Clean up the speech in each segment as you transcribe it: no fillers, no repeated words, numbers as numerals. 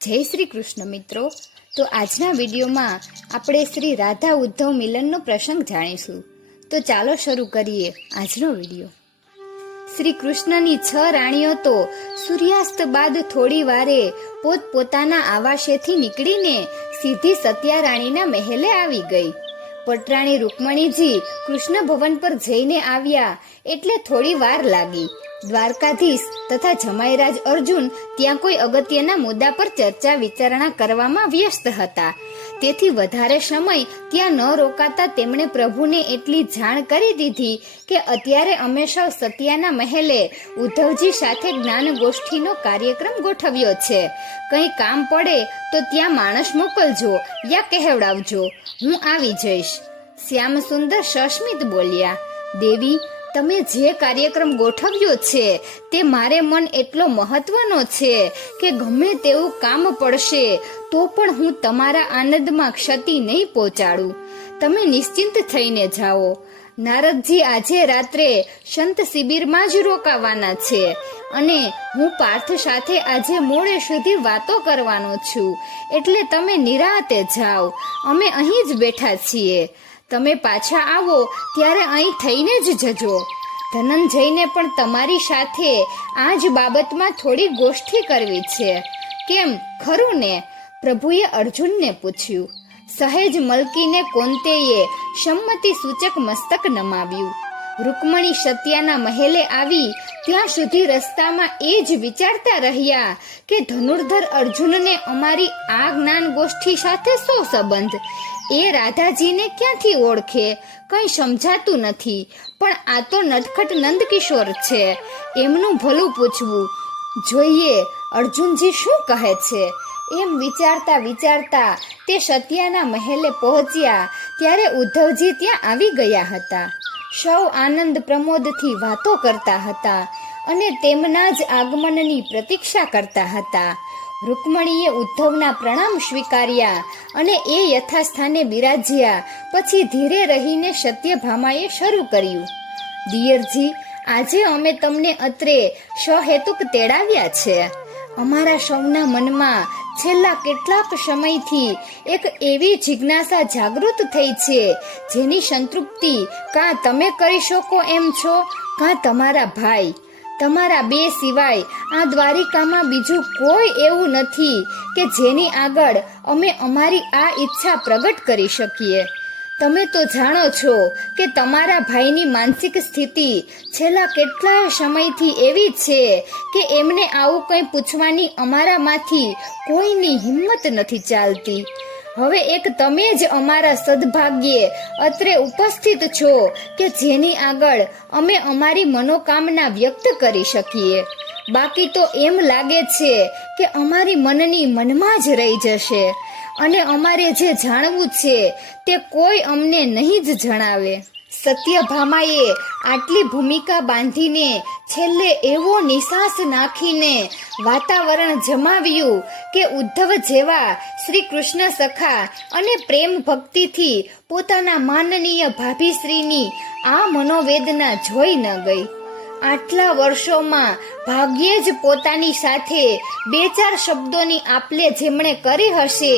જય શ્રી કૃષ્ણ મિત્રો. તો આજના વિડીયોમાં આપણે શ્રી રાધા ઉદ્ધવ મિલનનો પ્રસંગ જાણીશું. તો ચાલો શરૂ કરીએ આજનો વિડીયો. શ્રી કૃષ્ણની 6 રાણીઓ તો સૂર્યાસ્ત બાદ થોડી વારે પોતપોતાના આવાસેથી નીકળીને સીધી સત્યા રાણીના મહેલે આવી ગઈ. પટરાણી રૂકમણીજી કૃષ્ણ ભવન પર જઈને આવ્યા એટલે થોડી વાર લાગી. દ્વારકાધીશ તથા જમાઈરાજ અર્જુન ત્યાં કોઈ અગત્યના મુદ્દા પર ચર્ચા વિચારણા કરવામાં વ્યસ્ત હતા. તેથી વધારે સમય ત્યાં ન રોકાતા તેમણે પ્રભુને એટલી જાણ કરી દીધી કે અત્યારે અમે સૌ સત્યાના મહેલે ઉદ્ધવજી સાથે જ્ઞાન ગોષ્ઠીનો કાર્યક્રમ ગોઠવ્યો છે. કંઈ કામ પડે તો ત્યાં માણસ મોકલજો યા કહેવડાવજો, હું આવી જઈશ. શ્યામ સુંદર સસ્મિત બોલ્યા, દેવી, તમે જે કાર્યક્રમ ગોઠવ્યો છે તે મારે મન એટલો મહત્વનો છે કે ગમે તેવું કામ પડશે તો પણ હું તમારા આનંદમાં ક્ષતિ નહીં પહોંચાડું. તમે નિશ્ચિંત થઈને જાઓ. નારદજી આજે રાત્રે સંત શિબિરમાં જ રોકાવાના છે અને હું પાર્થ સાથે આજે મોડે સુધી વાતો કરવાનો છું, એટલે તમે નિરાંતે જાઓ. અમે અહીં જ બેઠા છીએ. તમે પાછા આવો ત્યારે અહીં થઈને જ જજો. ધનંજયને પણ તમારી સાથે આ જ બાબતમાં થોડી ગોષ્ઠી કરવી છે. કેમ, ખરું ને? પ્રભુએ અર્જુનને પૂછ્યું. સહેજ મલકીને કોંતેયે સંમતિ સૂચક મસ્તક નમાવ્યું. રૂકમણી સત્યાના મહેલે આવી ત્યાં સુધી રસ્તામાં એ જ વિચારતા રહ્યા કે ધનુર્ધર અર્જુનને અમારી આ જ્ઞાન ગોષ્ઠી સાથે શો સંબંધ? એ રાધાજીને ક્યાંથી ઓળખે? કંઈ સમજાતું નથી. પણ આ તો નટખટ નંદકિશોર છે, એમનું ભલું પૂછવું જોઈએ. અર્જુનજી શું કહે છે? એમ વિચારતા વિચારતા તે સત્યાના મહેલે પહોંચ્યા ત્યારે ઉદ્ધવજી ત્યાં આવી ગયા હતા. સૌ આનંદ પ્રમોદથી વાતો કરતા હતા અને તેમના જ આગમનની પ્રતીક્ષા કરતા હતા. રૂકમણીએ ઉદ્ધવના પ્રણામ સ્વીકાર્યા અને એ યથાસ્થાને બિરાજ્યા. પછી ધીરે રહીને સત્યભામાએ શરૂ કર્યું. દિયરજી, આજે અમે તમને અત્રે સહેતુક તેડાવ્યા છે. અમારા સૌના મનમાં છેલ્લા કેટલાક સમયથી એક એવી જિજ્ઞાસા જાગૃત થઈ છે જેની સંતૃપ્તિ કાં તમે કરી શકો એમ છો કાં તમારા ભાઈ. તમારા 2 સિવાય આ દ્વારિકામાં બીજું કોઈ એવું નથી કે જેની આગળ અમે અમારી આ ઈચ્છા પ્રગટ કરી શકીએ. તમે તો જાણો છો કે તમારા ભાઈની માનસિક સ્થિતિ છેલ્લા કેટલાય સમયથી એવી છે કે એમને આવું કંઈ પૂછવાની અમારામાંથી કોઈની હિંમત નથી ચાલતી. હવે એક તમે જ અમારા સદભાગ્યે અત્રે ઉપસ્થિત છો કે જેની આગળ અમે અમારી મનોકામના વ્યક્ત કરી શકીએ. બાકી તો એમ લાગે છે કે અમારી મનની મનમાં જ રહી જશે અને અમારે જે જાણવું છે તે કોઈ અમને નહીં જ જણાવે. સત્યભામાએ આટલી ભૂમિકા બાંધીને છેલ્લે એવો નિશાસ નાખીને વાતાવરણ જમાવ્યું કે ઉદ્ધવ જેવા શ્રી કૃષ્ણ સખા અને પ્રેમ ભક્તિથી પોતાના માનનીય ભાભીશ્રીની આ મનોવેદના જોઈ ન ગઈ. આટલા વર્ષોમાં ભાગ્યે જ પોતાની સાથે 2-4 શબ્દોની આપલે જેમણે કરી હશે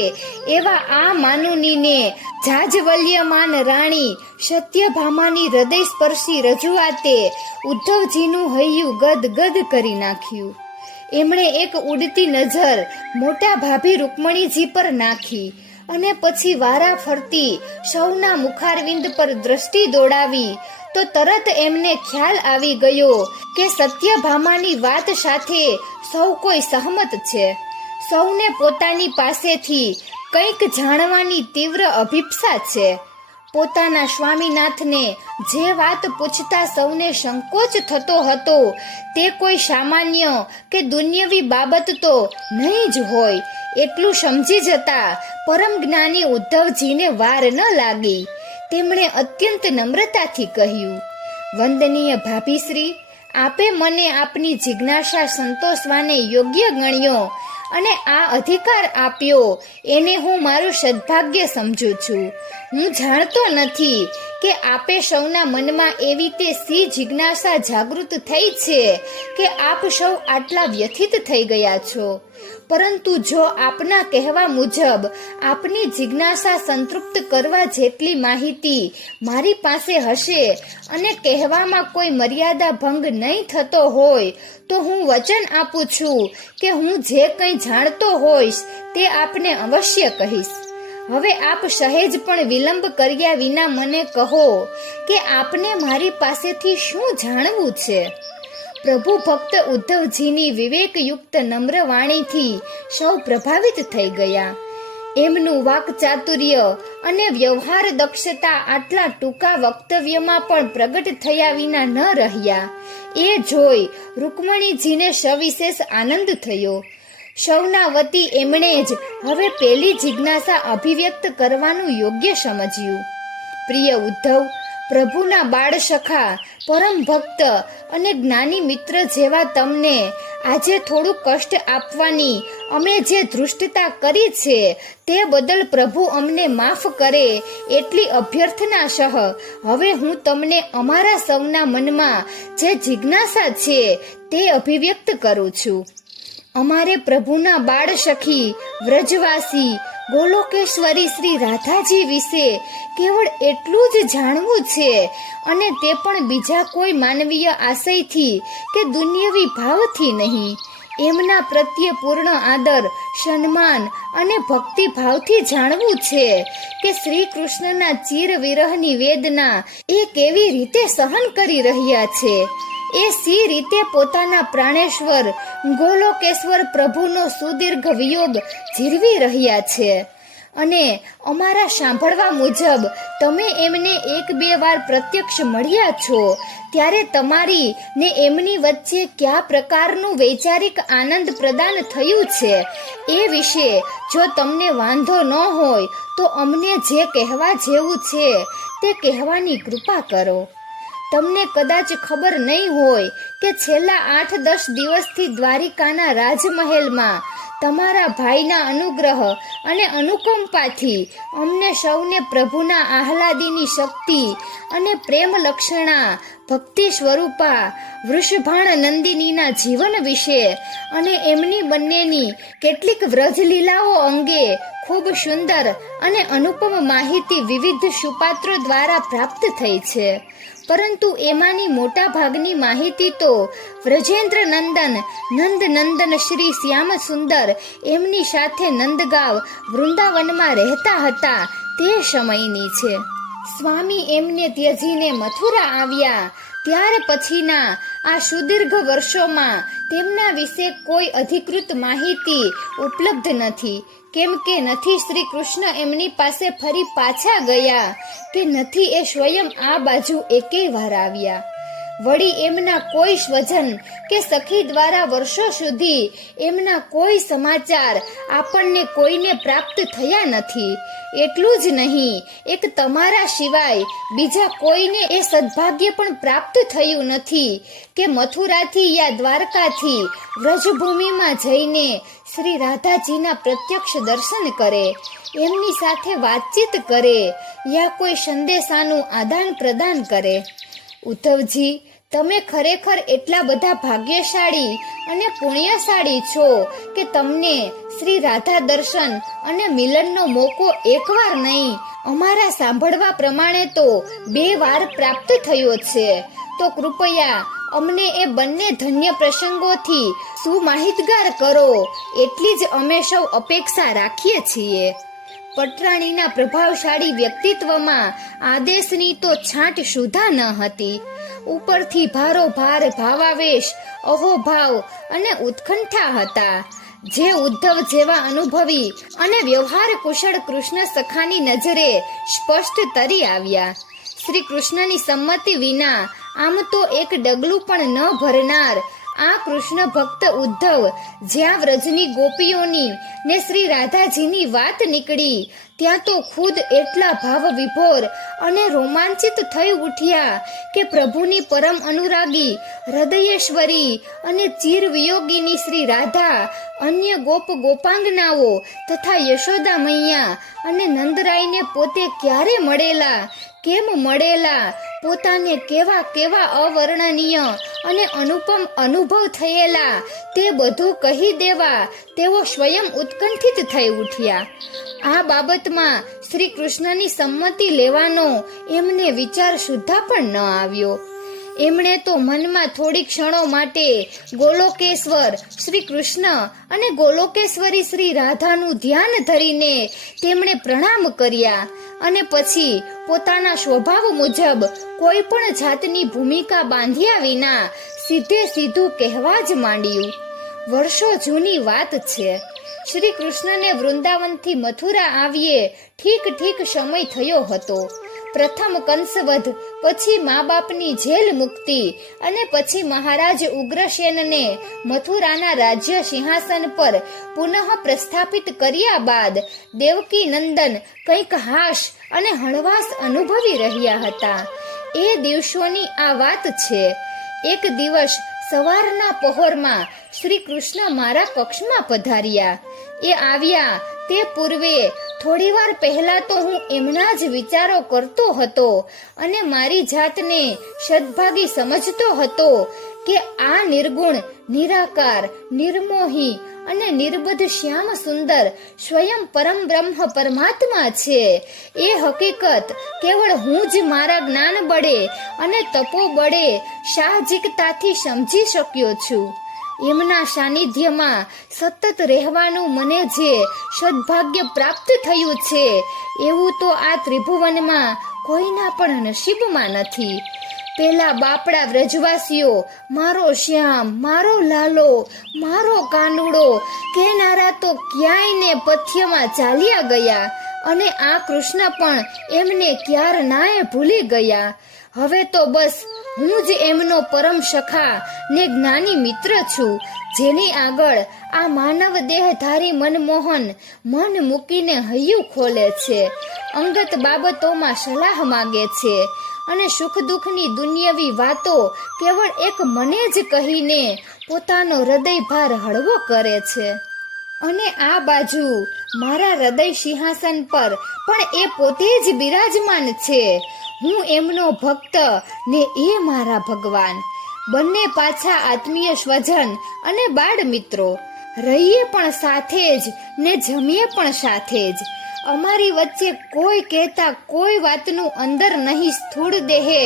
એવા આ માનુનીને જાજવલ્યમાન રાણી સત્યભામાની હૃદયસ્પર્શી રજૂઆતે ઉદ્ધવજીનું હૈયું ગદગદ કરી નાખ્યું. એમણે એક ઉડતી નજર મોટા ભાભી રૂકમણીજી પર નાખી અને પછી વારા ફરતી સૌના મુખારવિંદ પર દ્રષ્ટિ દોડાવી તો તરત એમને ખ્યાલ આવી ગયો કે સત્યભામાની વાત સાથે સૌ કોઈ સહમત છે. સૌને પોતાની પાસેથી કંઈક જાણવાની તીવ્ર અભિપ્સા છે. પોતાના સ્વામીનાથને જે વાત પૂછતા સૌને સંકોચ થતો હતો તે કોઈ સામાન્ય કે દુન્યવી બાબત તો નહીં જ હોય એટલું સમજી જતા પરમ જ્ઞાની ઉદ્ધવજીને વાર ન લાગી. તેમણે અત્યંત નમ્રતાથી કહ્યું, વંદનીય ભાભીશ્રી, આપે મને આપની જિજ્ઞાસા સંતોષવાને યોગ્ય ગણ્યો અને આ અધિકાર આપ્યો એને હું મારું સદભાગ્ય સમજું છું. હું જાણતો નથી કે આપે સૌના મનમાં એવી તે સી જિજ્ઞાસા જાગૃત થઈ છે કે આપ સૌ આટલા વ્યથિત થઈ ગયા છો. પરંતુ જો આપના કહેવા મુજબ આપની જિજ્ઞાસા સંતૃપ્ત કરવા જેટલી માહિતી મારી પાસે હશે અને કહેવામાં કોઈ મર્યાદા ભંગ નહીં થતો હોય તો હું વચન આપું છું કે હું જે કંઈ જાણતો હોઈશ તે આપને અવશ્ય કહીશ. હવે આપ સહેજ પણ વિલંબ કર્યા વિના મને કહો કે આપને મારી પાસેથી શું જાણવું છે. પ્રભુ ભક્ત ઉદ્ધવજીની વિવેકયુક્ત નમ્ર વાણીથી સૌ પ્રભાવિત થઈ ગયા. એમનું વાકચાતુર્ય અને વ્યવહાર દક્ષતા આટલા ટૂંકા વક્તવ્યમાં પણ પ્રગટ થયા વિના ન રહ્યા. એ જોઈ રૂકમણીજીને સવિશેષ આનંદ થયો. સૌના વતી એમણે જ હવે પેલી જિજ્ઞાસા અભિવ્યક્ત કરવાનું યોગ્ય સમજ્યું. પ્રિય ઉદ્ધવ, પ્રભુના બાળ સખા, પરમ ભક્ત અને જ્ઞાની મિત્ર જેવા તમને આજે થોડું કષ્ટ આપવાની અમે જે ધૃષ્ટતા કરી છે તે બદલ પ્રભુ અમને માફ કરે એટલી અભ્યર્થના સહ હવે હું તમને અમારા સૌના મનમાં જે જિજ્ઞાસા છે તે અભિવ્યક્ત કરું છું. અમારે પ્રભુના બાળ સખી, વ્રજવાસી, ગોલોકેશ્વરી શ્રી રાધાજી વિશે કેવળ એટલું જ જાણવું છે અને તે પણ બીજા કોઈ માનવીય આશયથી કે દુન્યવી ભાવથી નહીં. એમના પ્રત્યે પૂર્ણ આદર, સન્માન અને ભક્તિ ભાવથી જાણવું છે કે શ્રી કૃષ્ણના ચિર વિરહની વેદના એ કેવી રીતે સહન કરી રહ્યા છે. એ સી રીતે પોતાના પ્રાણેશ્વર ગોલોકેશ્વર પ્રભુનો સુદીર્ઘ વિયોગ જીરવી રહ્યા છે. અને અમારા સાંભળવા મુજબ તમે એમને 1-2 વાર પ્રત્યક્ષ મળ્યા છો ત્યારે તમારી ને એમની વચ્ચે કયા પ્રકારનું વૈચારિક આનંદ પ્રદાન થયું છે એ વિશે જો તમને વાંધો ન હોય તો અમને જે કહેવા જેવું છે તે કહેવાની કૃપા કરો. તમને કદાચ ખબર નહીં હોય કે છેલ્લા 8-10 દિવસથી દ્વારિકાના રાજમહેલમાં તમારા ભાઈના અનુગ્રહ અને અનુકંપાથી અમને સૌને પ્રભુના આહલાદીની શક્તિ અને પ્રેમ લક્ષણા ભક્તિ સ્વરૂપા વૃષભાણ નંદિનીના જીવન વિશે અને એમની બંનેની કેટલીક વ્રજ લીલાઓ અંગે ખૂબ સુંદર અને અનુપમ માહિતી વિવિધ સુપાત્રો દ્વારા પ્રાપ્ત થઈ છે. પરંતુ એમાંની મોટા ભાગની માહિતી તો વ્રજેન્દ્ર નંદન નંદનંદન શ્રી શ્યામ સુંદર એમની સાથે નંદગાંવ વૃંદાવનમાં રહેતા હતા તે સમયની છે. સ્વામી એમને ત્યજીને મથુરા આવ્યા ત્યાર પછીના આ સુદીર્ઘ વર્ષોમાં તેમના વિશે કોઈ અધિકૃત માહિતી ઉપલબ્ધ નથી. કેમ કે નથી શ્રી કૃષ્ણ એમની પાસે ફરી પાછા ગયા કે નથી એ સ્વયં આ બાજુ એકેય વાર આવ્યા. વળી એમના કોઈ સ્વજન કે સખી દ્વારા વર્ષો સુધી એમના કોઈ સમાચાર આપણને કોઈને પ્રાપ્ત થયા નથી. એટલું જ નહીં, એક તમારા સિવાય બીજા કોઈને એ સદભાગ્ય પણ પ્રાપ્ત થયું નથી કે મથુરાથી યા દ્વારકાથી વ્રજભૂમિમાં જઈને શ્રી રાધાજીના પ્રત્યક્ષ દર્શન કરે, એમની સાથે વાતચીત કરે યા કોઈ સંદેશાનું આદાન પ્રદાન કરે. ઉદ્ધવજી, તમે ખરેખર એટલા બધા ભાગ્યશાળી અને પુણ્યશાળી છો કે તમને શ્રી રાધા દર્શન અને મિલનનો મોકો એકવાર નહીં, અમારા સાંભળવા પ્રમાણે તો 2 વાર પ્રાપ્ત થયો છે. તો કૃપયા અમને એ બંને ધન્ય પ્રસંગોથી સુમાહિતગાર કરો એટલી જ અમે સૌ અપેક્ષા રાખીએ છીએ. પટરાણીના પ્રભાવશાળી વ્યક્તિત્વમાં આદેશની તો છાંટ સુધા ન હતી. ઉપરથી ભારોભાર ભાવાવેશ, અહોભાવ અને ઉત્કંઠા હતા જે ઉદ્ધવ જેવા અનુભવી અને વ્યવહાર કુશળ કૃષ્ણ સખાની નજરે સ્પષ્ટ તરી આવ્યા. શ્રી કૃષ્ણની સંમતિ વિના આમ તો એક ડગલું પણ ન ભરનાર આ કૃષ્ણ ભક્ત ઉદ્ધવ જ્યાં વ્રજની ગોપીઓની ને શ્રી રાધાજીની વાત નીકળી ત્યાં તો ખુદ એટલા ભાવ વિભોર અને રોમાંચિત થઈ ઉઠ્યા કે પ્રભુની પરમ અનુરાગી, હૃદયેશ્વરી અને ચિર વિયોગીની શ્રી રાધા, અન્ય ગોપ ગોપાંગનાઓ તથા યશોદા મૈયા અને નંદરાયને પોતે ક્યારે મળેલા કેમ મળેલા, પોતાને કેવા કેવા અવર્ણનીય અને અનુપમ અનુભવ થયેલા તે બધું કહી દેવા તેઓ સ્વયં ઉત્કંઠિત થઈ ઉઠ્યા. આ બાબતમાં શ્રી કૃષ્ણની સંમતિ લેવાનો એમને વિચાર સુદ્ધા પણ ન આવ્યો. એમણે તો મનમાં થોડી ક્ષણો માટે ગોલોકેશ્વર શ્રી કૃષ્ણ અને ગોલોકેશ્વરી શ્રી રાધાનું ધ્યાન ધરીને તેમણે પ્રણામ કર્યા અને પછી પોતાના સ્વભાવ મુજબ કોઈ પણ જાતની ભૂમિકા બાંધ્યા વિના સીધે સીધું કહેવા જ માંડ્યું. વર્ષો જૂની વાત છે. શ્રી કૃષ્ણને વૃંદાવનથી મથુરા આવીએ ઠીક સમય થયો હતો. પ્રથમ કંસવધ, પછી મા બાપની જેલ મુક્તિ અને પછી મહારાજ ઉગ્રસેનને મથુરાના રાજ્ય સિંહાસન પર પુનઃ પ્રસ્થાપિત કર્યા બાદ દેવકી નંદન કંઈક હાશ અને હળવાશ અનુભવી રહ્યા હતા. એ દિવસોની આ વાત છે. એક દિવસ સવારના પહોરમાં શ્રી કૃષ્ણ મારા કક્ષમાં પધાર્યા. એ આવ્યા તે પૂર્વે થોડીવાર પહેલા તો હું એમના જ વિચારો કરતો હતો અને મારી જાતને સદભાગી સમજતો હતો કે આ નિર્ગુણ, નિરાકાર, નિર્મોહી અને નિર્બધ શ્યામ સુંદર સ્વયં પરમ બ્રહ્મ પરમાત્મા છે. એ હકીકત કેવળ હું જ મારા જ્ઞાન બળે અને તપો બળે સાહજિકતાથી સમજી શક્યો છું. એમના સાનિધ્યમાં સતત રહેવાનું મને જે સદભાગ્ય પ્રાપ્ત થયું છે એવું તો આ ત્રિભુવનમાં કોઈના પણ નસીબમાં નથી. પેલા બાપડા વ્રજવાસીઓ મારો શ્યામ, મારો લાલો, મારો કાનુડો કહેનારા તો ક્યાંય ને પથ્યમાં ચાલ્યા ગયા અને આ કૃષ્ણ પણ એમને ક્યાર નાય ભૂલી ગયા. હવે તો બસ હું જ એમનો પરમ સખા ને જ્ઞાની મિત્ર છું, જેની આગળ આ માનવ દેહધારી મનમોહન મન મૂકીને હૈયું ખોલે છે, અંગત બાબતોમાં સલાહ માંગે છે અને સુખ દુઃખની દુનિયાવી વાતો કેવળ એક મને જ કહીને પોતાનો હૃદય ભાર હળવો કરે છે. અને આ બાજુ મારા હૃદય સિંહાસન પર પણ એ પોતે જ બિરાજમાન છે. હું એમનો ભક્ત ને એ મારા ભગવાન. બંને પાછા આત્મીય સ્વજન અને બાળ મિત્રો. રહીએ પણ સાથે જ ને જમીએ પણ સાથે જ. અમારી વચ્ચે કોઈ કહેતા કોઈ વાતનું અંદર નહીં. સ્થૂળ દેહે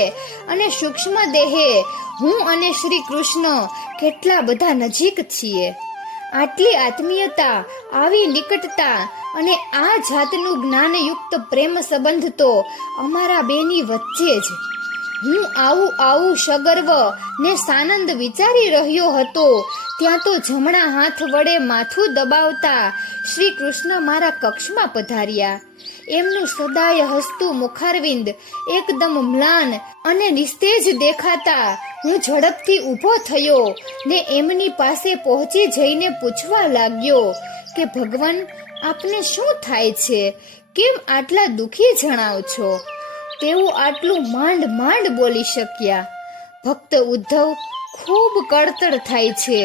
અને સૂક્ષ્મ દેહે હું અને શ્રી કૃષ્ણ કેટલા બધા નજીક છીએ. આટલી આત્મીયતા, આવી નિકટતા અને આ જાતનું જ્ઞાનયુક્ત પ્રેમ સંબંધ તો અમારા બેની વચ્ચે જ. હું આવું સગર્વ ને સાનંદ વિચારી રહ્યો હતો ત્યાં તો જમણા હાથ વડે માથું દબાવતા શ્રી કૃષ્ણ મારા કક્ષમાં પધાર્યા. એમનું સદાય હસતું મુખારવિંદ એકદમ મ્લાન અને નિસ્તેજ દેખાતા હું ઝડપથી ઊભો થયો ને એમની પાસે પહોંચી જઈને પૂછવા લાગ્યો કે ભગવાન, આપને શું થાય છે? કેમ આટલા દુઃખી જણાવ છો? તેઓ આટલું માંડ બોલી શક્યા. ભક્ત ઉદ્ધવ, ખૂબ કળતર થાય છે.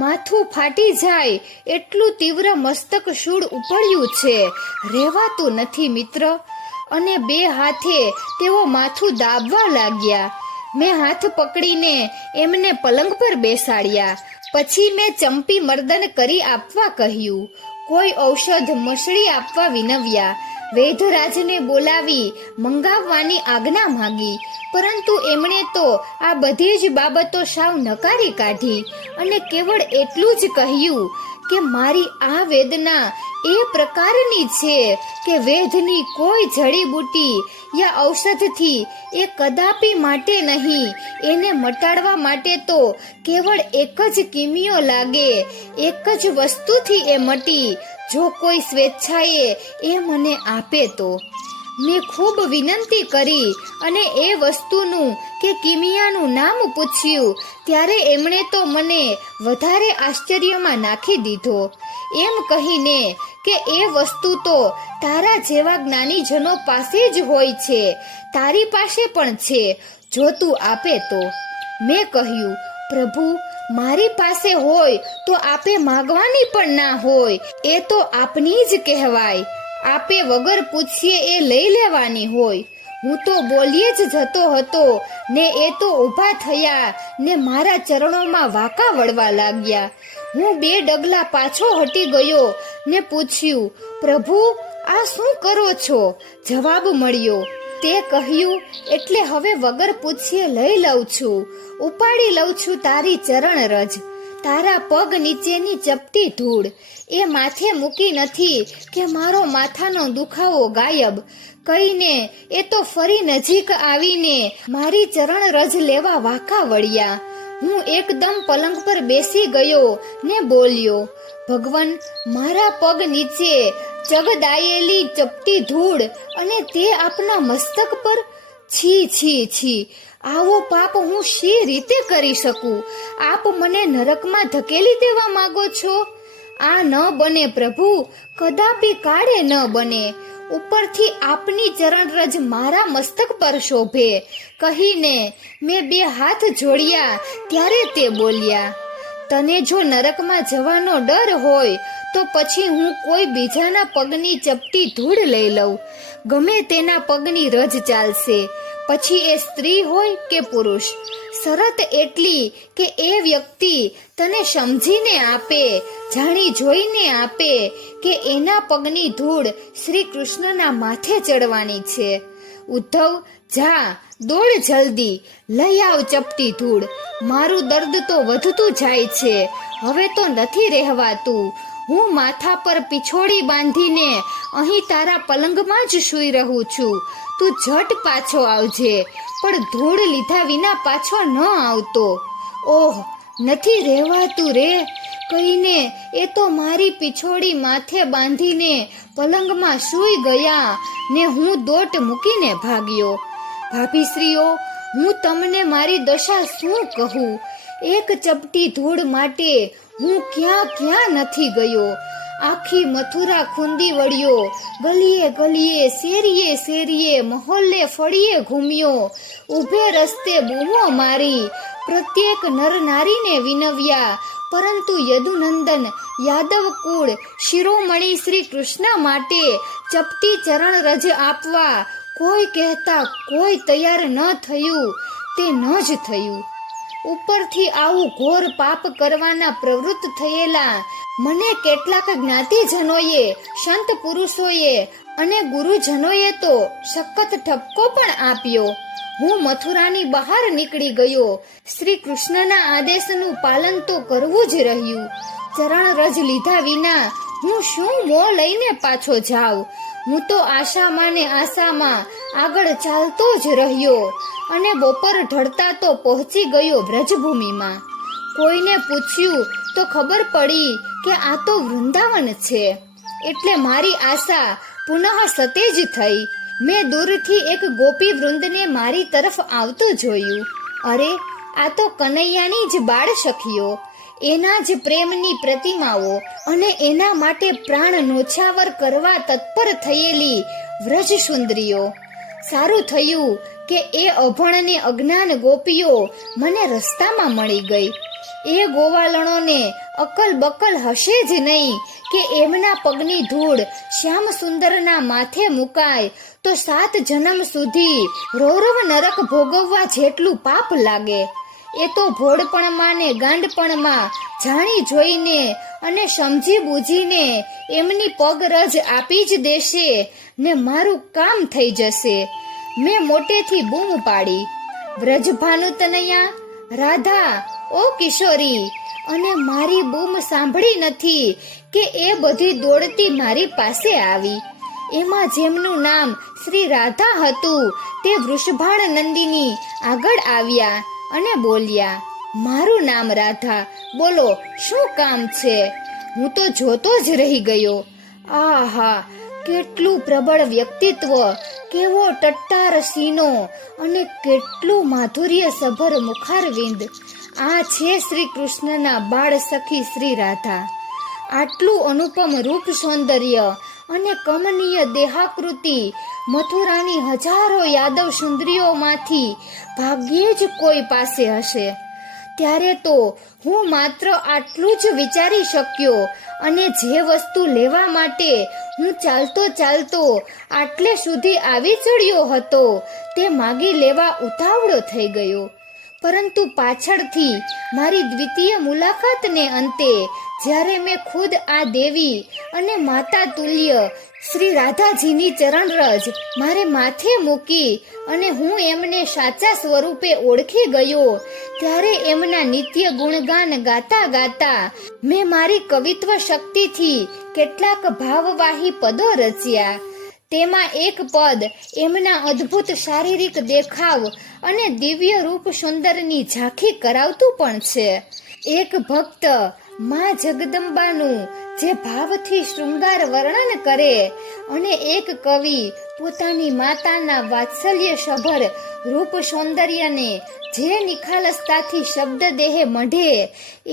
માથું ફાટી જાય એટલું તીવ્ર મસ્તક શૂળ ઉપડ્યું છે, રહેવાતું નથી મિત્ર. અને બે હાથે તેઓ માથું દાબવા લાગ્યા. મેં હાથ પકડીને એમને પલંગ પર બેસાડ્યા. પછી મેં ચંપી મર્દન કરી આપવા કહ્યું. કોઈ ઔષધ મસળી આપવા વિનવ્યા. વૈદ્યરાજને બોલાવી મંગાવવાની આજ્ઞા માંગી, પરંતુ એમણે તો આ બધી જ બાબતો સાવ નકારી કાઢી અને કેવળ એટલું જ કહ્યું કે મારી આ વેદના એ પ્રકારની છે કે વેદની કોઈ જડીબુટી યા ઔષધથી એ કદાપી માટે નહીં. એને મટાડવા માટે તો કેવળ એક જ કિમિયો લાગે. એક જ વસ્તુથી એ મટી. જો કોઈ સ્વેચ્છાએ એ મને આપે તો. મેં ખૂબ વિનંતી કરી અને એ વસ્તુનું કે કિમિયાનું નામ પૂછ્યું ત્યારે એમણે તો મને વધારે આશ્ચર્યમાં નાખી દીધો, એમ કહીને કે એ વસ્તુ તો તારા જેવા જ્ઞાનીજનો પાસે જ હોય છે, તારી પાસે પણ છે, જો તું આપે તો. મેં કહ્યું, પ્રભુ, મારી પાસે હોય તો આપે માગવાની પણ ના હોય, એ તો આપની જ કહેવાય. આપે વગર પૂછીએ એ લઈ લેવાની હોય. હું તો બોલીએ જ જતો હતો ને એ તો ઊભા થયા ને મારા ચરણોમાં વાંકા વળવા લાગ્યા. હું 2 ડગલા પાછો હટી ગયો ને પૂછ્યું, પ્રભુ આ શું કરો છો? જવાબ મળ્યો. તે કહ્યું, એટલે હવે વગર પૂછીએ લઈ લઉં છું, ઉપાડી લઉં છું તારી ચરણ રજ. તારા પગ નીચેની ચપટી ધૂળ એ માથે મૂકી નથી કે મારો માથાનો દુખાવો ગાયબ કહીને એ તો ફરી નજીક આવીને મારી ચરણ રજ લેવા વાંકા વળ્યા. હું એકદમ પલંગ પર બેસી ગયો ને બોલ્યો, ભગવાન, મારા પગ નીચે ચગદાયેલી ચપટી ધૂળ અને તે આપના મસ્તક પર? છી છી છી, આવો પાપ હું શી રીતે કરી શકું? આપ મને નરકમાં ધકેલી દેવા માંગો છો? આ ન બને પ્રભુ, કદાપી કાળે ન બને. ઉપરથી આપની ચરણરજ મારા મસ્તક પર શોભે કહીને મેં 2 હાથ જોડ્યા. ત્યારે તે બોલ્યા, તને જો નરકમાં જવાનો ડર હોય તો પછી હું કોઈ બીજાના પગની ચપટી ધૂળ લઈ લઉં. ગમે તેના પગની રજ ચાલશે, પછી એ સ્ત્રી હોય કે પુરુષ. શરત એટલી કે એ વ્યક્તિ તને સમજીને આપે, જાણી જોઈને આપે કે એના પગની ધૂળ શ્રી કૃષ્ણના માથે ચડવાની છે. ઉદ્ધવ, જા, દોડ જલ્દી, લઈ આવ ચપટી ધૂળ. મારું દર્દ તો વધતું જાય છે, હવે તો નથી રહેવાતું. હું માથા પર પીછોડી બાંધીને અહીં તારા પલંગમાં જ સૂઈ રહું છું. તું ઝટ પાછો આવજે, પણ ધૂળ લીધા વિના પાછો ન આવતો. ઓહ, નથી રહેવાતું રે કહીને એ તો મારી પીછોડી માથે બાંધીને પલંગમાં સૂઈ ગયા ને હું દોટ મૂકીને ભાગ્યો. ભાભીશ્રીઓ, હું તમને મારી દશા શું કહું? એક ચપટી ધૂળ માટે હું ક્યાં ક્યાં નથી ગયો. આખી મથુરા ખૂંદી વળ્યો, ગલીએ ગલીએ, શેરીએ શેરીએ, મહોલ્લે ફળીએ ઘૂમ્યો, ઊભે રસ્તે બૂમો મારી, પ્રત્યેક નર નારીને વિનવ્યા, પરંતુ યદુનંદન યાદવ કુળ શિરોમણી શ્રી કૃષ્ણ માટે ચપટી ચરણ રજ આપવા કોઈ કહેતા કોઈ તૈયાર ન થયું. તે ન જ થયું. ઉપરથી આવું ઘોર પાપ કરવાના પ્રવૃત્ત થયેલા મને કેટલાક જ્ઞાતિજનોએ, સંત પુરુષોએ અને ગુરુજનોએ તો સખત ઠપકો પણ આપ્યો. હું મથુરાની બહાર નીકળી ગયો. શ્રી કૃષ્ણના આદેશનું પાલન તો કરવું જ રહ્યું. ચરણ રજ લીધા વિના હું શું મોં લઈને પાછો જાઉં? હું તો આશામાં ને આશામાં આગળ ચાલતો જ રહ્યો અને બપોર ઢળતા તો પહોંચી ગયો વ્રજભૂમિમાં. કોઈને પૂછ્યું તો ખબર પડી કે આ તો વૃંદાવન છે. એટલે મારી આશા પુનઃ સતેજ થઈ. મેં દૂરથી એક ગોપી વૃંદને મારી તરફ આવતું જોયું. અરે, આ તો કનૈયાની જ બાળ સખીઓ, એના જ પ્રેમની પ્રતિમાઓ અને એના માટે પ્રાણ નોછાવર કરવા તત્પર થયેલી વ્રજ સુંદરીઓ. સારું થયું કે એ અભણ ને અજ્ઞાન ગોપીઓ મને રસ્તામાં મળી ગઈ. એ ગોવાલણોને અકલ બકલ હશે જ નહીં કે એમના પગની ધૂળ શ્યામ સુંદરના માથે મુકાય તો 7 જન્મ સુધી રૌરવ નરક ભોગવવા જેટલું પાપ લાગે. એ તો ભોળપણમાં ને ગાંડપણમાં જાણી જોઈને અને સમજી બૂજીને એમની પગ રજ આપી જ દેશે ને મારું કામ થઈ જશે. મેં મોટેથી બૂમ પાડી, વ્રજભાનુ તનયા, રાધા, ઓ કિશોરી! અને મારી બૂમ સાંભળી નથી કે એ બધી દોડતી મારી પાસે આવી. એમાં જેમનું નામ શ્રી રાધા હતું તે વૃષભાણ નંદિની આગળ આવ્યા અને બોલ્યા, મારું નામ રાધા, બોલો શું કામ છે? હું તો જોતો જ રહી ગયો. આહા, કેટલું પ્રબળ વ્યક્તિત્વ, કેવો ટટ્ટાર સીનો અને કેટલું માધુર્ય સભર મુખારવિંદ! આ છે શ્રી કૃષ્ણના બાળ સખી શ્રી રાધા. આટલું અનુપમ રૂપ સૌંદર્ય અને કમનીય દેહાકૃતિ મથુરાની હજારો યાદવ સુંદરીઓમાંથી ભાગ્યે જ કોઈ પાસે હશે. ત્યારે તો હું માત્ર આટલું જ વિચારી શક્યો અને જે વસ્તુ લેવા માટે હું ચાલતો ચાલતો આટલે સુધી આવી ચડ્યો હતો તે માગી લેવા ઉતાવળો થઈ ગયો, પરંતુ પાછળથી મારી દ્વિતીય મુલાકાતને અંતે જ્યારે મેં ખુદ આ દેવી અને માતા તુલ્ય શ્રી રાધાજીની ચરણરજ મારે માથે મૂકી અને હું એમને સાચા સ્વરૂપે ઓળખી ગયો, ત્યારે એમના નિત્ય ગુણગાન ગાતા ગાતા મેં મારી કવિત્વ શક્તિથી કેટલાક ભાવવાહી પદો રચ્યા. તેમાં એક પદ એમના અદ્ભુત શારીરિક દેખાવ અને દિવ્ય રૂપ સુંદરની ઝાંખી કરાવતું પણ છે. એક ભક્ત માં જગદંબાનું જે ભાવથી શૃંગાર વર્ણન કરે અને એક કવિ પોતાની માતાના વાત્સલ્ય સભર રૂપ સૌંદર્યને જે નિખાલસતાથી શબ્દ દેહે મઢે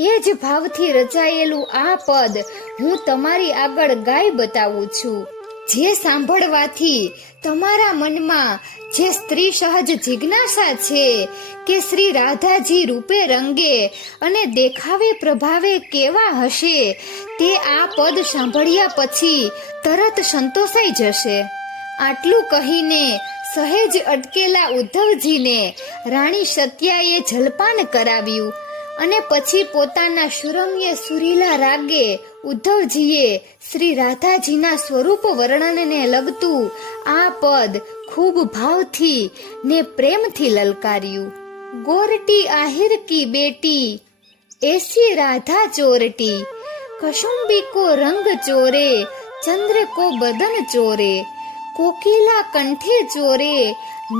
એ જ ભાવથી રચાયેલું આ પદ હું તમારી આગળ ગાઈ બતાવું છું, જે સાંભળવાથી તમારા મનમાં જે સ્ત્રી સહજ જિજ્ઞાસા છે કે શ્રી રાધાજી રૂપે રંગે અને દેખાવે પ્રભાવે કેવા હશે તે આ પદ સાંભળ્યા પછી તરત સંતોષાઈ જશે. આટલું કહીને સહેજ અટકેલા ઉદ્ધવજીને રાણી સત્યાએ જલપાન કરાવ્યું અને પછી પોતાના સુરમ્ય સુરીલા રાગે ઉદ્ધવજીએ શ્રી રાધાજીના સ્વરૂપ વર્ણનને લગતું આ પદ ખૂબ ભાવથી ને પ્રેમથી લલકાર્યું. ગોરટી આહિર કી બેટી એસી રાધા ચોરટી, કશુંબી કો રંગ ચોરે ચંદ્ર કો બદન ચોરે, કોકિલા કંઠે ચોરે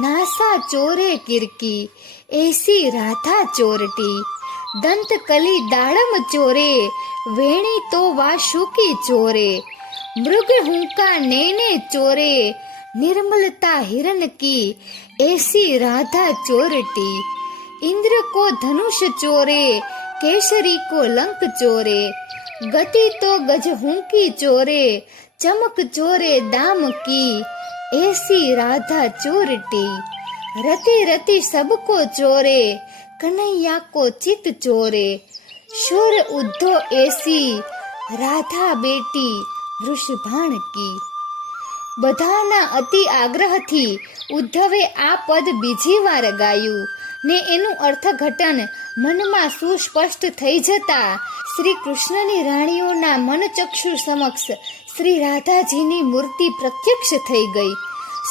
નાસા ચોરે કિરકી, એસી રાધા ચોરટી. દંત કલી દાડમ ચોરે વેણી તો વાશુકી ચોરે, મૃગ હુંકા નैने ચોરે निर्मलता हिरण की, ऐसी राधा चोरटी. इंद्र को धनुष चोरे केसरी को लंक चोरे, गति तो गज हुंकी चोरे चमक चोरे दाम की, ऐसी राधा चोरटी. रति रति सबको चोरे कन्हैया को चित चोरे, शूर उद्धो ऐसी राधा बेटी वृषभाण की. બધાના અતિ આગ્રહથી ઉદ્ધવે આ પદ બીજી વાર ગાયું ને એનું અર્થઘટન મનમાં સુસ્પષ્ટ થઈ જતા શ્રી કૃષ્ણની રાણીઓના મનચક્ષુ સમક્ષ શ્રી રાધાજીની મૂર્તિ પ્રત્યક્ષ થઈ ગઈ.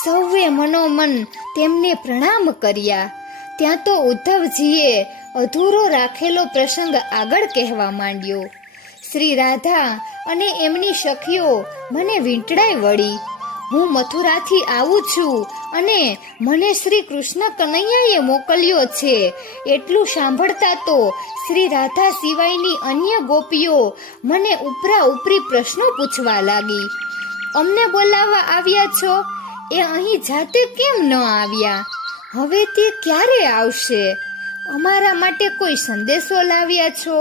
સૌએ મનોમન તેમને પ્રણામ કર્યા. ત્યાં તો ઉદ્ધવજીએ અધૂરો રાખેલો પ્રસંગ આગળ કહેવા માંડ્યો. શ્રી રાધા અને એમની સખીઓ મને વીંટળાઈ વળી. હું મથુરાથી આવું છું અને મને શ્રી કૃષ્ણ કનૈયાએ મોકલ્યો છે એટલું સાંભળતા તો શ્રી રાધા સિવાયની અન્ય ગોપીઓ મને ઉપરા ઉપરી પ્રશ્નો પૂછવા લાગી. અમને બોલાવવા આવ્યા છો, એ અહીં જાતે કેમ ન આવ્યા? હવે તે ક્યારે આવશે? અમારા માટે કોઈ સંદેશો લાવ્યા છો?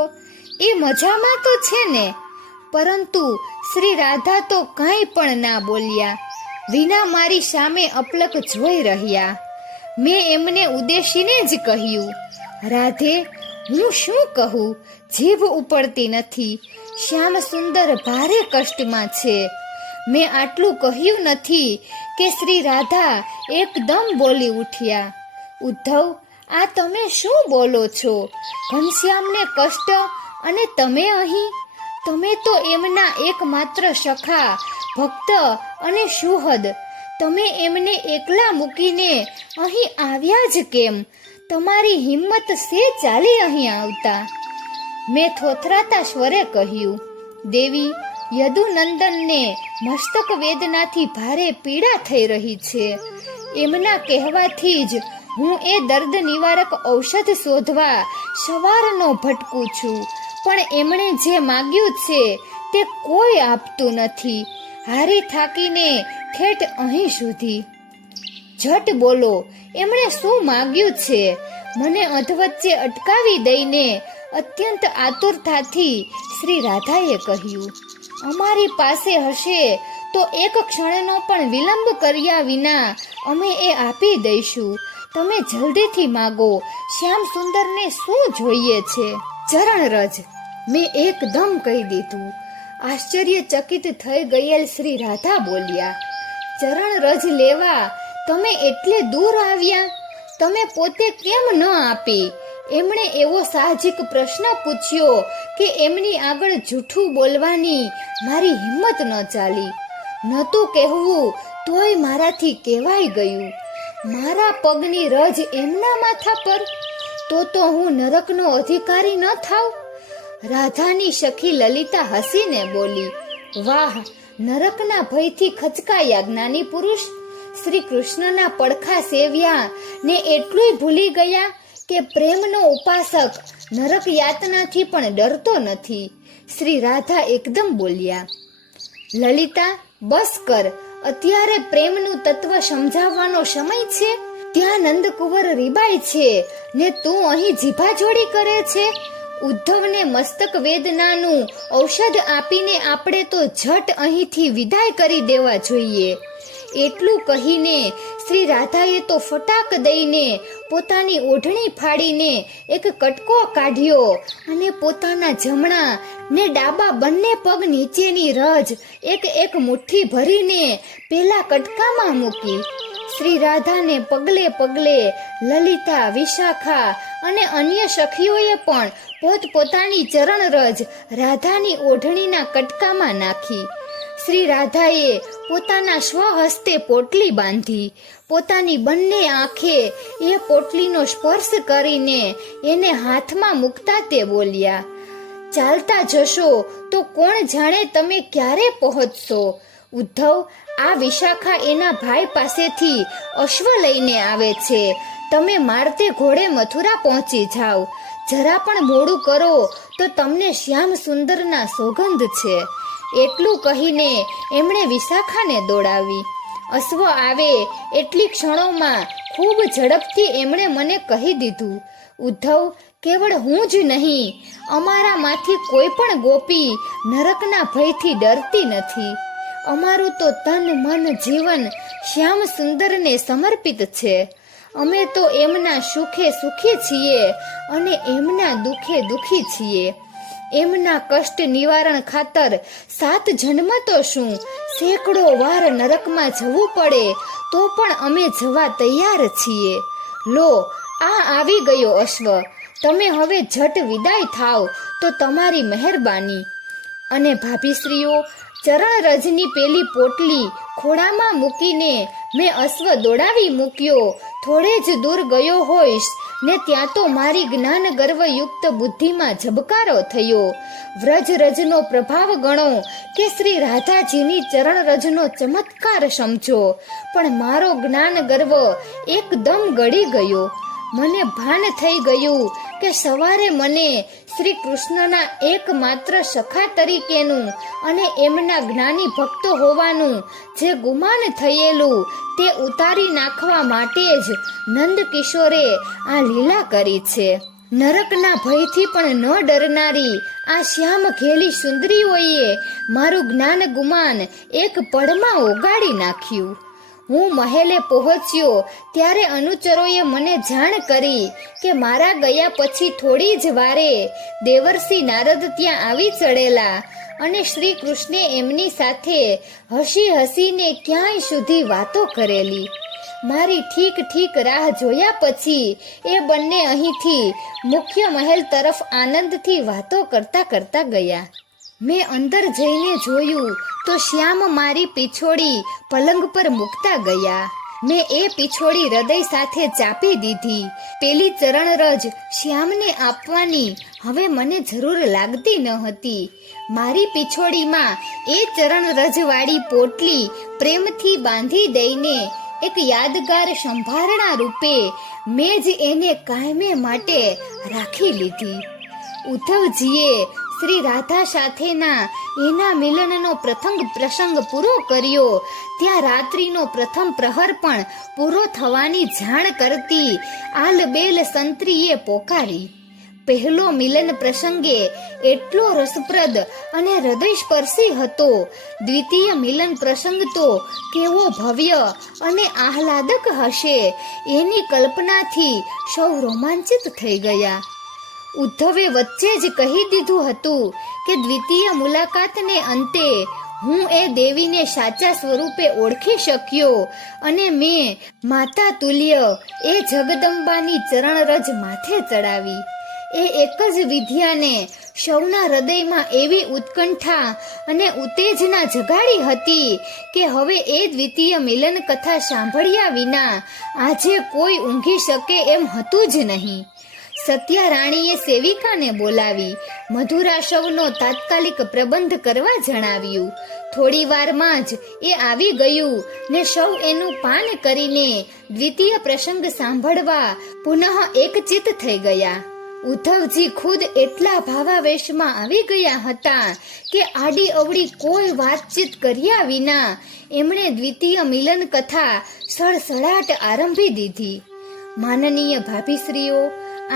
એ મજામાં તો છે ને? પરંતુ શ્રી રાધા તો કાંઈ પણ ના બોલ્યા, વિના મારી સામે અપલક જોઈ રહ્યા. મેં એમને ઉદ્દેશીને જ કહ્યું, રાધે, હું શું કહું, જીભ ઉપડતી નથી. શ્યામ સુંદર ભારે કષ્ટમાં છે. મેં આટલું કહ્યું નથી કે શ્રી રાધા એકદમ બોલી ઉઠ્યા, ઉદ્ધવ, આ તમે શું બોલો છો? ઘનશ્યામને કષ્ટ અને તમે અહીં? તમે તો એમના એકમાત્ર સખા, ભક્ત અને સુહદ. તમે એમને એકલા મૂકીને અહીં આવ્યા જ કેમ? તમારી હિંમત શે ચાલી અહીં આવતા? મેં થોથરાતા સ્વરે કહ્યું, દેવી, યદુનંદનને મસ્તક વેદનાથી ભારે પીડા થઈ રહી છે. એમના કહેવાથી જ હું એ દર્દ નિવારક ઔષધ શોધવા સવારનો ભટકું છું, પણ એમણે જે માગ્યું છે તે કોઈ આપતું નથી. હારી થાકીને ઠેઠ અહીં સુધી. ઝટ બોલો, એમણે શું માગ્યું છે? મને અધવચ્ચે અટકાવી દઈને અત્યંત આતુરતાથી શ્રી રાધાએ કહ્યું, અમારી પાસે હશે તો એક ક્ષણનો પણ વિલંબ કર્યા વિના અમે એ આપી દઈશું. તમે જલ્દીથી માગો. શ્યામ સુંદરને શું જોઈએ છે? ચરણરજ, મેં એકદમ કહી દીધું. આશ્ચર્યચકિત થઈ ગયેલ શ્રી રાધા બોલ્યા, ચરણ રજ લેવા તમે એટલે દૂર આવ્યા, તમે પોતે કેમ ન આપી? એમણે એવો સાહજિક પ્રશ્ન પૂછ્યો કે એમની આગળ જૂઠું બોલવાની મારી હિંમત ન ચાલી. નહોતું કહેવું તોય મારાથી કહેવાઈ ગયું. મારા પગની રજ એમના માથા પર, તો હું નરકનો અધિકારી ન થાવ? રાધાની સખી લલિતા હસીને બોલી, વાહ, નરકના ભયથી ખચકાયા જ્ઞાની પુરુષ. શ્રી કૃષ્ણના પડખા સેવ્યા ને એટલું ભૂલી ગયા કે પ્રેમનો ઉપાસક નરક યાતનાથી પણ ડરતો નથી. શ્રી રાધા એકદમ બોલ્યા, લલિતા બસ કર, અત્યારે પ્રેમનું તત્વ સમજાવવાનો સમય છે? ત્યાં નંદકુંવર રીબાય છે ને તું અહીં જીભાજોડી કરે છે? ઉદ્ધવને મસ્તક વેદનાનું ઔષધ આપીને આપણે તો ઝટ અહીંથી વિદાય કરી દેવા જોઈએ. એટલું કહીને શ્રી રાધાએ તો ફટાક દઈને પોતાની ઓઢણી ફાડીને એક કટકો કાઢ્યો અને પોતાના જમણા ને ડાબા બંને પગ નીચેની રજ એક મુઠ્ઠી ભરીને પેલા કટકામાં મૂકી. શ્રી રાધાને પગલે પગલે લલિતા, વિશાખા અને અન્ય સખીઓએ પણ પોતપોતાની ચરણ રજ રાધાની ઓઢણીના કટકામાં નાખી. શ્રી રાધાએ પોતાના સ્વહસ્તે પોટલી બાંધી. પોતાની બંને આંખે એ પોટલીનો સ્પર્શ કરીને એને હાથમાં મૂકતા તે બોલ્યા, ચાલતા જશો તો કોણ જાણે તમે ક્યારે પહોંચશો. ઉદ્ધવ, આ વિશાખા એના ભાઈ પાસેથી અશ્વ લઈને આવે છે. તમે મારતે ઘોડે મથુરા પહોંચી જાઓ. જરા પણ મોડું કરો તો તમને શ્યામ સુંદરના સોગંધ છે. એટલું કહીને એમણે વિશાખાને દોડાવી. અશ્વ આવે એટલી ક્ષણોમાં ખૂબ ઝડપથી એમણે મને કહી દીધું, ઉદ્ધવ, કેવળ હું જ નહીં, અમારામાંથી કોઈ પણ ગોપી નરકના ભયથી ડરતી નથી. અમારું તો તન મન જીવન શ્યામ સુંદરને સમર્પિત છે. અમે તો એમના સુખે સુખી છીએ અને એમના દુખે દુખી છીએ. એમના કષ્ટ નિવારણ ખાતર 7 જન્મ તો શું, સેંકડો વાર નરકમાં જવું પડે તો પણ અમે જવા તૈયાર છીએ. લો, આ આવી ગયો અશ્વ. તમે હવે ઝટ વિદાય થાવ તો તમારી મહેરબાની. અને ભાભીશ્રીઓ, ચરણ રજની પેલી પોટલી ખોળામાં મૂકીને મેં અશ્વ દોડાવી મૂક્યો. થોડે જ દૂર ગયો હોઈશ ને ત્યાં તો મારી જ્ઞાન ગર્વયુક્ત બુદ્ધિમાં ઝબકારો થયો. વ્રજ રજનો પ્રભાવ ગણો કે શ્રી રાધાજીની ચરણ રજનો ચમત્કાર સમજો, પણ મારો જ્ઞાન ગર્વ એકદમ ગળી ગયો. મને ભાન થઈ ગયું કે સવારે મને શ્રી કૃષ્ણના એકમાત્ર સખા તરીકેનું અને એમના જ્ઞાની ભક્તો હોવાનું જે ગુમાન થયેલું તે ઉતારી નાખવા માટે જ નંદ કિશોરે આ લીલા કરી છે. નરકના ભયથી પણ ન ડરનારી આ શ્યામ ઘેલી સુંદરીઓએ મારું જ્ઞાન ગુમાન એક પળમાં ઓગાળી નાખ્યું. હું મહેલે પહોંચ્યો ત્યારે અનુચરોએ મને જાણ કરી કે મારા ગયા પછી થોડી જ વારે દેવર્ષિ નારદ ત્યાં આવી ચડેલા અને શ્રી કૃષ્ણે એમની સાથે હસી હસીને ક્યાંય સુધી વાતો કરેલી. મારી ઠીક રાહ જોયા પછી એ બંને અહીંથી મુખ્ય મહેલ તરફ આનંદથી વાતો કરતા ગયા. મેં અંદર જઈને જોયું તો શ્યામ મારી પીછોડી પલંગ પર મૂકતા ગયા. મેં એ પીછોડી હૃદય સાથે ચાપી દીધી. પેલી ચરણ રજ શ્યામને આપવાની હવે મને જરૂર લાગતી ન હતી. મારી પીછોડીમાં એ ચરણ રજવાળી પોટલી પ્રેમથી બાંધી દઈને એક યાદગાર સંભારણા રૂપે મેં જ એને કાયમે માટે રાખી લીધી. ઉદ્ધવજીએ શ્રી રાધા સાથેના એના મિલનનો પ્રથમ પ્રસંગ પૂરો કર્યો ત્યાં રાત્રિનો પ્રથમ પ્રહર પણ પૂરો થવાની જાણ કરતી આલબેલ સંત્રીએ પોકારી. પહેલો મિલન પ્રસંગે એટલો રસપ્રદ અને હૃદયસ્પર્શી હતો. દ્વિતીય મિલન પ્રસંગ તો કેવો ભવ્ય અને આહલાદક હશે એની કલ્પનાથી સૌ રોમાંચિત થઈ ગયા. ઉદ્ધવે વચ્ચે જ કહી દીધું હતું કે દ્વિતીય મુલાકાતને અંતે હું એ દેવીને સાચા સ્વરૂપે ઓળખી શક્યો અને મેં માતા તુલ્ય એ જગદંબાની ચરણરજ માથે ચડાવી. એ એક જ વિદ્યાને સૌના હૃદયમાં એવી ઉત્કંઠા અને ઉત્તેજના જગાડી હતી કે હવે એ દ્વિતીય મિલન કથા સાંભળ્યા વિના આજે કોઈ ઊંઘી શકે એમ હતું જ નહીં. સત્યા રાણીએ સેવિકાને બોલાવી મધુરાશવનો તાત્કાલિક પ્રબંધ કરવા જણાવ્યું. થોડી વારમાં જ એ આવી ગયું ને સૌ એનું પાન કરીને દ્વિતીય પ્રસંગ સાંભળવા પુનઃ એકચિત થઈ ગયા. ઉદ્ધવજી ખુદ એટલા ભાવાવેશમાં આવી ગયા હતા કે આડી અવળી કોઈ વાતચીત કર્યા વિના એમણે દ્વિતીય મિલન કથા સળસળાટ આરંભી દીધી. માનનીય ભાભીશ્રીઓ,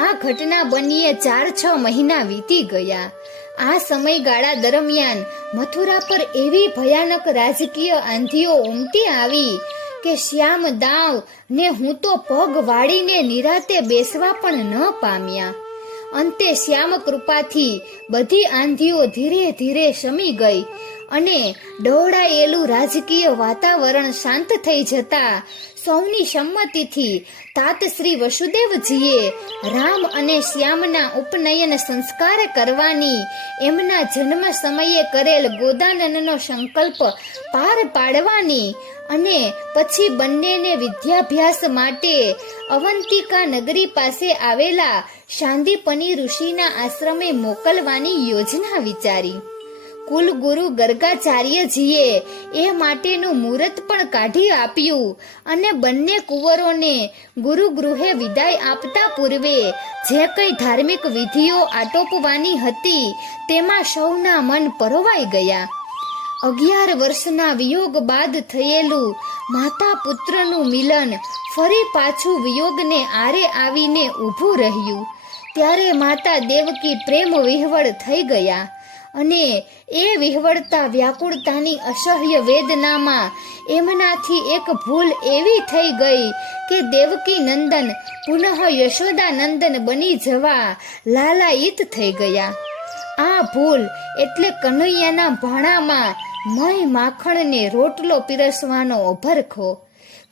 આ ઘટના બનીએ 4-6 મહિના વીતી ગયા. આ સમયગાળા દરમિયાન મથુરા પર એવી ભયાનક રાજકીય આંધીઓ ઉમટી આવી કે શ્યામ દાવ ને હું તો પગ વાળીને નિરાતે બેસવા પણ ન પામ્યા. અંતે શ્યામ કૃપાથી બધી આંધીઓ ધીરે ધીરે શમી ગઈ અને ડહોળાયેલું રાજકીય વાતાવરણ શાંત થઈ જતા સૌની સંમતિથી તાત શ્રી વસુદેવજીએ રામ અને શ્યામના ઉપનયન સંસ્કાર કરવાની એમના જન્મ સમયે કરેલ ગોદાનનો સંકલ્પ પાર પાડવાની અને પછી બંનેને વિદ્યાભ્યાસ માટે અવંતિકા નગરી પાસે આવેલા શાંદિપની ઋષિના આશ્રમે મોકલવાની યોજના વિચારી. કુલગુરુ ગર્ગાચાર્યજીએ એ માટેનું મુહૂર્ત પણ કાઢી આપ્યું અને બંને કુંવરોને ગુરુગૃહે વિદાય આપતા પૂર્વે જે કંઈ ધાર્મિક વિધિઓ આટોપવાની હતી તેમાં સૌના મન પરોવાઈ ગયા. 11 વર્ષના વિયોગ બાદ થયેલું માતા પુત્રનું મિલન ફરી પાછું વિયોગને આરે આવીને ઊભું રહ્યું. ત્યારે માતા દેવકી પ્રેમ વિહવળ થઈ ગયા અને એ વિહવળતા વ્યાકુળતાની અસહ્ય વેદનામાં એમનાથી એક ભૂલ એવી થઈ ગઈ કે દેવકી નંદન પુનઃ યશોદા નંદન બની જવા લાલાયિત થઈ ગયા. આ ભૂલ એટલે કનૈયાના ભાણામાં મય માખણને રોટલો પીરસવાનો અભરખો.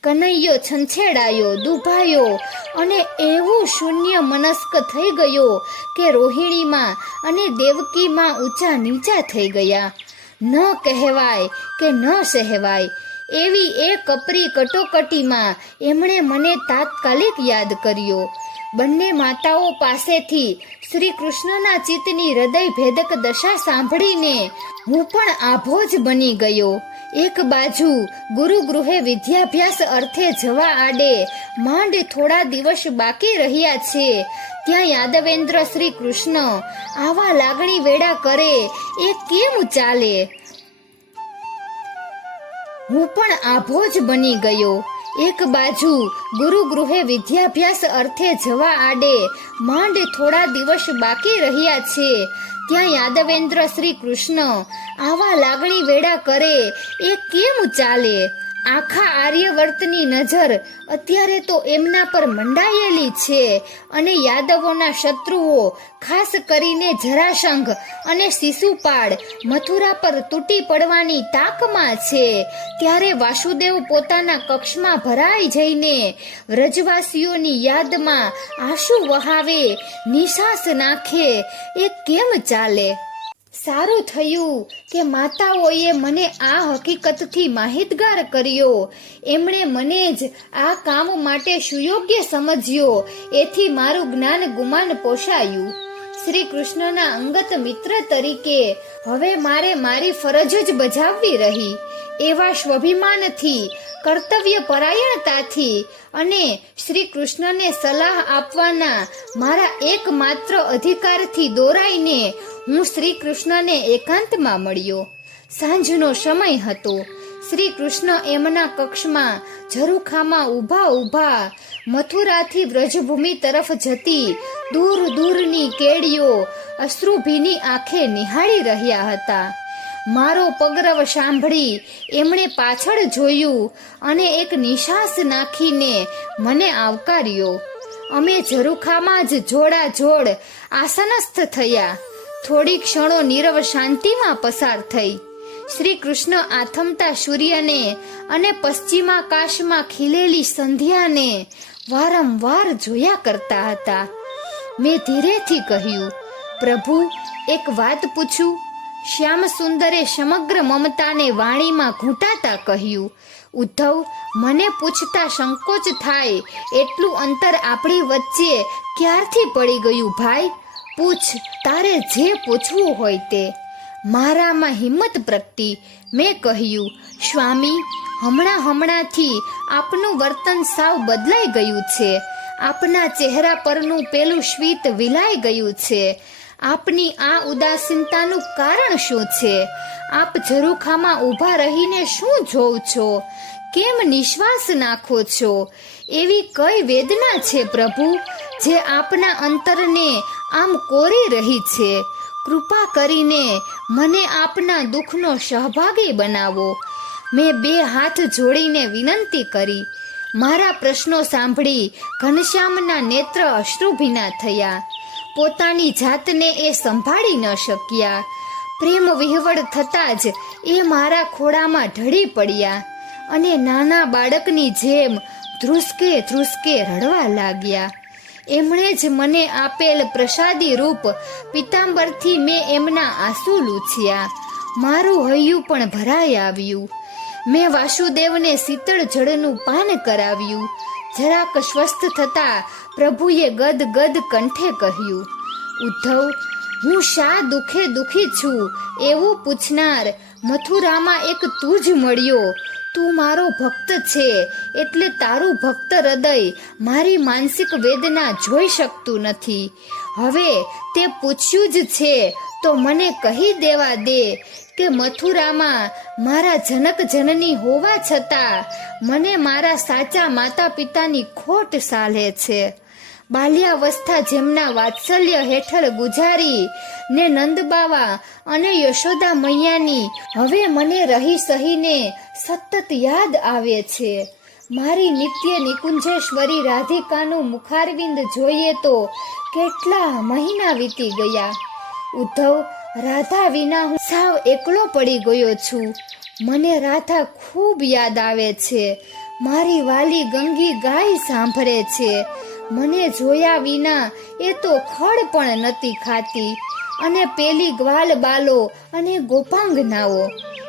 કનૈયો છંછેડાયો, દુભાયો અને એવું શૂન્ય મનસ્ક થઈ ગયો કે રોહિણીમાં અને દેવકીમાં ઊંચા નીચા થઈ ગયા. ન કહેવાય કે ન સહેવાય એવી એ કપરી કટોકટીમાં એમણે મને તાત્કાલિક યાદ કર્યો. બંને માતાઓ પાસેથી શ્રી કૃષ્ણના ચિત્તની હૃદય ભેદક દશા સાંભળીને હું પણ આભો જ બની ગયો. એક બાજુ ગુરુગૃહે વિદ્યાભ્યાસ અર્થે જવા આડે માંડ થોડા દિવસ બાકી રહ્યા છે, ત્યાં યાદવેન્દ્ર શ્રી કૃષ્ણ આવા લાગણી વેડા કરે એ કેમ ચાલે? હું પણ આભો જ બની ગયો. એક બાજુ ગુરુગૃહે વિદ્યાભ્યાસ અર્થે જવા આડે માંડ થોડા દિવસ બાકી રહ્યા છે, ત્યાં યાદવેન્દ્ર શ્રી કૃષ્ણ આવા લાગણી વેડા કરે એ કેમ ચાલે? આખા આર્યવર્તની નજર અત્યારે તો એમના પર મંડાયેલી છે અને યાદવોના શત્રુઓ ખાસ કરીને જરાસંઘ અને શિશુપાળ મથુરા પર તૂટી પડવાની તાકમાં છે. ત્યારે વાસુદેવ પોતાના કક્ષમાં ભરાઈ જઈને વ્રજવાસીઓની યાદમાં આંસુ વહાવે, નિશાસ નાખે એ કેમ ચાલે? સારું થયું કે માતાઓએ મને આ હકીકતથી માહિતગાર કર્યો. એમણે મને જ આ કામ માટે સુયોગ્ય સમજ્યો. એથી મારું જ્ઞાન ગુમાન પોષાયું. શ્રી કૃષ્ણના અંગત મિત્ર તરીકે હવે મારે મારી ફરજ જ બજાવવી રહી. એવા સ્વાભિમાનથી, કર્તવ્ય પરાયણતાથી અને શ્રી કૃષ્ણને સલાહ આપવાના મારા એકમાત્ર અધિકારથી દોરાઈને હું શ્રી કૃષ્ણને એકાંતમાં મળ્યો. સાંજનો સમય હતો. શ્રી કૃષ્ણ એમના કક્ષમાં ઝરૂખામાં ઊભા મથુરાથી વ્રજભૂમિ તરફ જતી દૂર દૂરની કેડીઓ અશ્રુભીની આંખે નિહાળી રહ્યા હતા. મારો પગરવ સાંભળી એમણે પાછળ જોયું અને એક નિશાસ નાખીને મને આવકાર્યો. અમે ઝરૂખામાં જ જોડાજોડ આસનસ્થ થયા. થોડી ક્ષણો નીરવ શાંતિમાં પસાર થઈ. શ્રી કૃષ્ણ આથમતા સૂર્યને અને પશ્ચિમાકાશમાં ખીલેલી સંધ્યાને વારંવાર જોયા કરતા હતા. મેં ધીરેથી કહ્યું, પ્રભુ, એક વાત પૂછું? શ્યામ સુંદરે સમગ્ર મમતાને વાણીમાં ઘૂંટાતા કહ્યું, ઉદ્ધવ, મને પૂછતા સંકોચ થાય એટલું અંતર આપણી વચ્ચે ક્યારથી પડી ગયું ભાઈ? પૂછ, તારે જે પૂછવું હોય તે. મારામાં હિંમત પ્રગટી. મેં કહ્યું, સ્વામી, હમણાંથી આપનું વર્તન સાવ બદલાઈ ગયું છે. આપના ચહેરા પરનું પેલું સ્મિત વિલાઈ ગયું છે. આપની આ ઉદાસીનતાનું કારણ શું છે? આપ ઝરૂખામાં ઊભા રહીને શું જોવ છો? કેમ નિશ્વાસ નાખો છો? એવી કઈ વેદના છે પ્રભુ જે આપના અંતરને આમ કોરી રહી છે? કૃપા કરીને મને આપના દુઃખનો સહભાગી બનાવો. મેં 2 હાથ જોડીને વિનંતી કરી. મારા પ્રશ્નો સાંભળી ઘનશ્યામના નેત્ર અશ્રુભીના થયા. પોતાની જાતને એ સંભાળી ન શક્યા. પ્રેમ વિહવળ થતાં જ એ મારા ખોળામાં ઢળી પડ્યા અને નાના બાળકની જેમ ધ્રુસકે ધ્રુસકે રડવા લાગ્યા. એમણે જ મને આપેલ પ્રસાદી રૂપ પિતાંબરથી મેં એમના આંસુ લૂછ્યા. મારું હૈયું પણ ભરાઈ આવ્યું. મેં વાસુદેવને શીતળ જળનું પાન કરાવ્યું. જરાક સ્વસ્થ થતા પ્રભુએ ગદગદ કંઠે કહ્યું, ઉદ્ધવ, હું શા દુઃખે દુઃખી છું એવું પૂછનાર મથુરામાં એક તું જ મળ્યો. તું મારો ભક્ત છે એટલે તારું ભક્ત હૃદય મારી માનસિક વેદના જોઈ શકતું નથી. હવે તે પૂછ્યું જ છે તો મને કહી દેવા દે કે મથુરામાં મારા જનક જનની હોવા છતાં મને મારા સાચા માતા પિતાની ખોટ સાલે છે. બાલ્યાવસ્થા જેમના વાત્સલ્ય હેઠળ ગુજારી ને નંદબાવા અને યશોદા મૈયાની હવે મને રહી સહીને સતત યાદ આવે છે. મારી નિત્ય નિકુંજેશ્વરી રાધિકાનું મુખારવિંદ જોઈએ તો કેટલા મહિના વીતી ગયા. ઉદ્ધવ, રાધા વિના હું સાવ એકલો પડી ગયો છું. મને રાધા ખૂબ યાદ આવે છે. મારી વાલી ગંગી ગાય સાંભળે છે. મને જોયા વિના એ તો ખડ પણ નથી ખાતી. અને પેલી ગ્વાલ બાલો અને ગોપાંગનાઓ,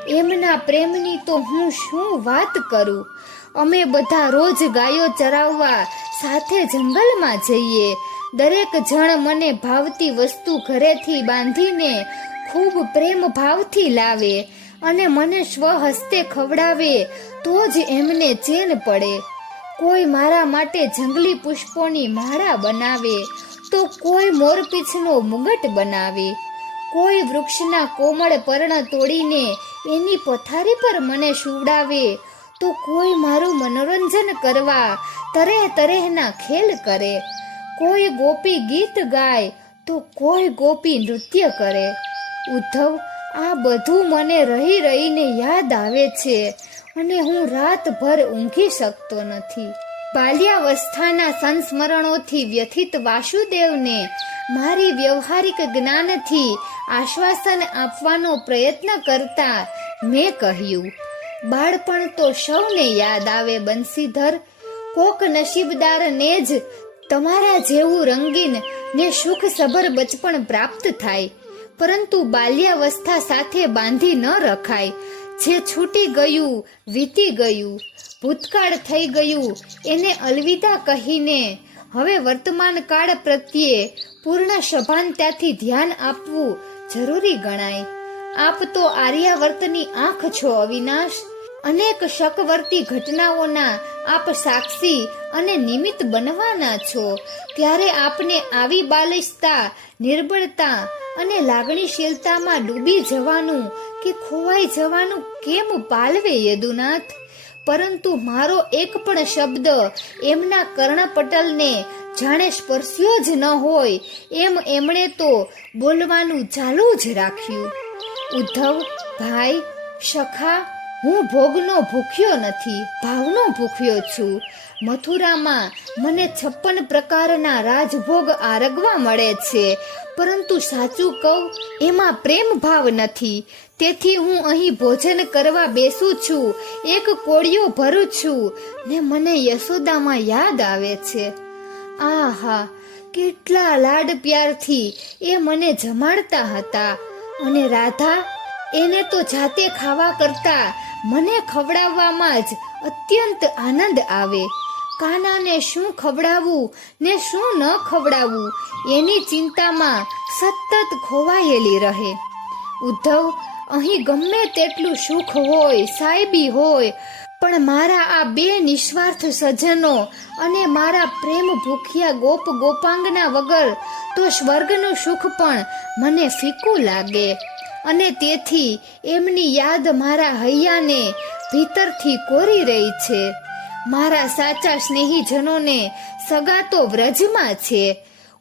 એમના પ્રેમની તો હું શું વાત કરું. અમે બધા રોજ ગાયો ચરાવવા સાથે જંગલમાં જઈએ. દરેક જણ મને ભાવતી વસ્તુ ઘરેથી બાંધીને ખૂબ પ્રેમ ભાવથી લાવે અને મને સ્વહસ્તે ખવડાવે તો જ એમને ચેન પડે. કોઈ મારા માટે જંગલી પુષ્પોની માળા બનાવે તો કોઈ મોરપીંછનો મુગટ બનાવે. કોઈ વૃક્ષના કોમળ પર્ણ તોડીને એની પથારી પર મને સુવડાવે તો કોઈ મારું મનોરંજન કરવા તરેહ તરેહના ખેલ કરે. કોઈ ગોપી ગીત ગાય તો કોઈ ગોપી નૃત્ય કરે. ઉદ્ધવ, આ બધું મને રહી રહીને યાદ આવે છે અને હું રાતભર ઊંઘી શકતો નથી. બાલ્યાવસ્થાના સંસ્મરણોથી વ્યથિત વાસુદેવને મારી વ્યવહારિક જ્ઞાનથી આશ્વાસન આપવાનો પ્રયત્ન કરતા મેં કહ્યું, બાળપણ તો સૌને યાદ આવે બંસીધર. કોક નસીબદારને જ તમારા જેવું રંગીન ને સુખસભર બચપણ પ્રાપ્ત થાય, પરંતુ બાલ્યાવસ્થા સાથે બાંધી ન રખાય. જે છૂટી ગયું વીતી ગયું, ભૂતકાળ થઈ ગયું એને અલવિદા કહીને હવે વર્તમાન કાળ પ્રત્યે પૂર્ણ સભાનતાથી ધ્યાન આપવું જરૂરી ગણાય. આપ તો આર્યાવર્તની આંખ છો અવિનાશ. અનેક શકવર્તી ઘટનાઓના આપ સાક્ષી અને નિમિત્ત બનવાના છો. ત્યારે આપને આવી બાલિશતા, નિર્બળતા અને લાગણીશીલતામાં ડૂબી જવાનું કે ખોવાઈ જવાનું કેમ પાલવે યદુનાથ? પરંતુ મારો એક પણ શબ્દ એમના કર્ણપટલને જાણે સ્પર્શ્યો જ ન હોય એમ એમણે તો બોલવાનું ચાલુ જ રાખ્યું. ઉદ્ધવ ભાઈ, સખા, હું ભોગનો ભૂખ્યો નથી, ભાવનો ભૂખ્યો છું. મથુરામાં મને 56 પ્રકારના રાજભોગ આરગવા મળે છે, પરંતુ સાચું કહું એમાં પ્રેમ ભાવ નથી. તેથી હું અહીં ભોજન કરવા બેસું છું, એક કોળિયો ભરું છું ને મને યશોદામાં યાદ આવે છે. આહા, કેટલા લાડ પ્યારથી એ મને જમાડતા હતા. અને રાધા, એને તો જાતે ખાવા કરતા મને ખવડાવવામાં જ અત્યંત આનંદ આવે. કાનાને શું ખવડાવવું ને શું ન ખવડાવવું એની ચિંતામાં સતત ખોવાયેલી રહે. ઉદ્ધવ, અહીં ગમે તેટલું સુખ હોય, સાહેબી હોય, પણ મારા આ 2 નિસ્વાર્થ સજ્જનો અને મારા પ્રેમ ભૂખ્યા ગોપ ગોપાંગના વગર તો સ્વર્ગનું સુખ પણ મને ફીકું લાગે. અને તેથી એમની યાદ મારા હૈયાને ભીતરથી કોરી રહી છે. મારા સાચા સ્નેહીજનોને સગા તો વ્રજમાં છે.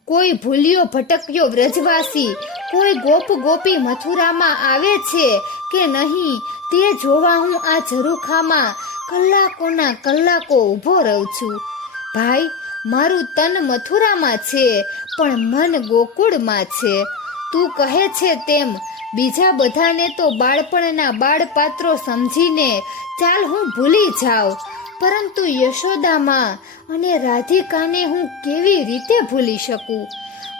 કોઈ ભૂલ્યો ભટક્યો વ્રજવાસી, કોઈ ગોપ ગોપી મથુરામાં આવે છે કે નહીં તે જોવા હું આ ઝરૂખામાં કલાકોના કલાકો ઊભો રહું છું. ભાઈ, મારું તન મથુરામાં છે, પણ મન ગોકુળમાં છે. તું કહે છે તેમ બીજા બધાને તો બાળપણના બાળપાત્રો સમજીને ચાલ હું ભૂલી જાઉં, પરંતુ યશોદામાં અને રાધિકાને હું કેવી રીતે ભૂલી શકું?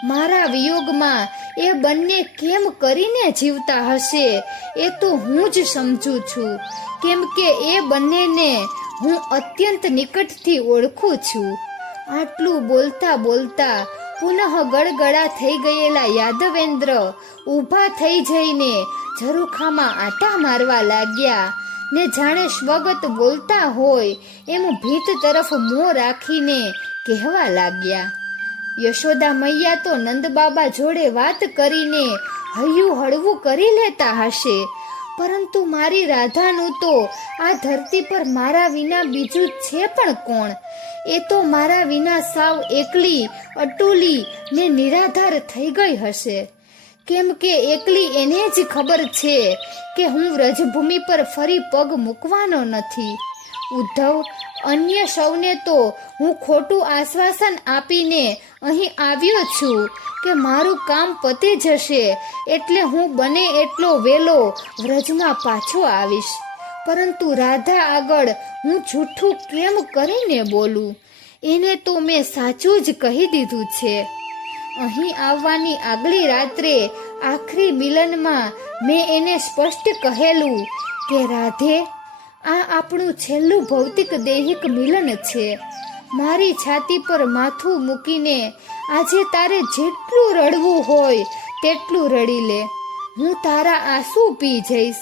મારા વિયોગમાં એ બંને કેમ કરીને જીવતા હશે એ તો હું જ સમજું છું, કેમ કે એ બંનેને હું અત્યંત નિકટથી ઓળખું છું. આટલું બોલતા બોલતા પુનઃ ગળગળા થઈ ગયેલા યાદવેન્દ્ર ઊભા થઈ જઈને ઝરૂખામાં આંટા મારવા લાગ્યા ને જાણે સ્વગત બોલતા હોય એમ ભીત તરફ મોં રાખીને કહેવા લાગ્યા. યશોદા મૈયા તો નંદબાબા જોડે વાત કરીને હૈયું હળવું કરી લેતા હશે, પરંતુ મારી રાધાનું તો આ ધરતી પર મારા વિના બીજું છે પણ કોણ? એ તો મારા વિના સાવ એકલી, અટુલી ને નિરાધાર થઈ ગઈ હશે. કેમ કે એકલી એને જ ખબર છે કે હું વ્રજભૂમિ પર ફરી પગ મૂકવાનો નથી. ઉદ્ધવ, અન્ય સૌને તો હું ખોટું આશ્વાસન આપીને અહીં આવ્યો છું કે મારું કામ પતી જશે એટલે હું બને એટલો વહેલો વ્રજમાં પાછો આવીશ, પરંતુ રાધા આગળ હું જૂઠું કેમ કરીને બોલું? એને તો મેં સાચું જ કહી દીધું છે. અહીં આવવાની આગલી રાત્રે આખરી મિલનમાં મેં એને સ્પષ્ટ કહેલું કે રાધે, આ આપણું છેલ્લું ભૌતિક દૈહિક મિલન છે. મારી છાતી પર માથું મૂકીને આજે તારે જેટલું રડવું હોય તેટલું રડી લે. હું તારા આંસુ પી જઈશ.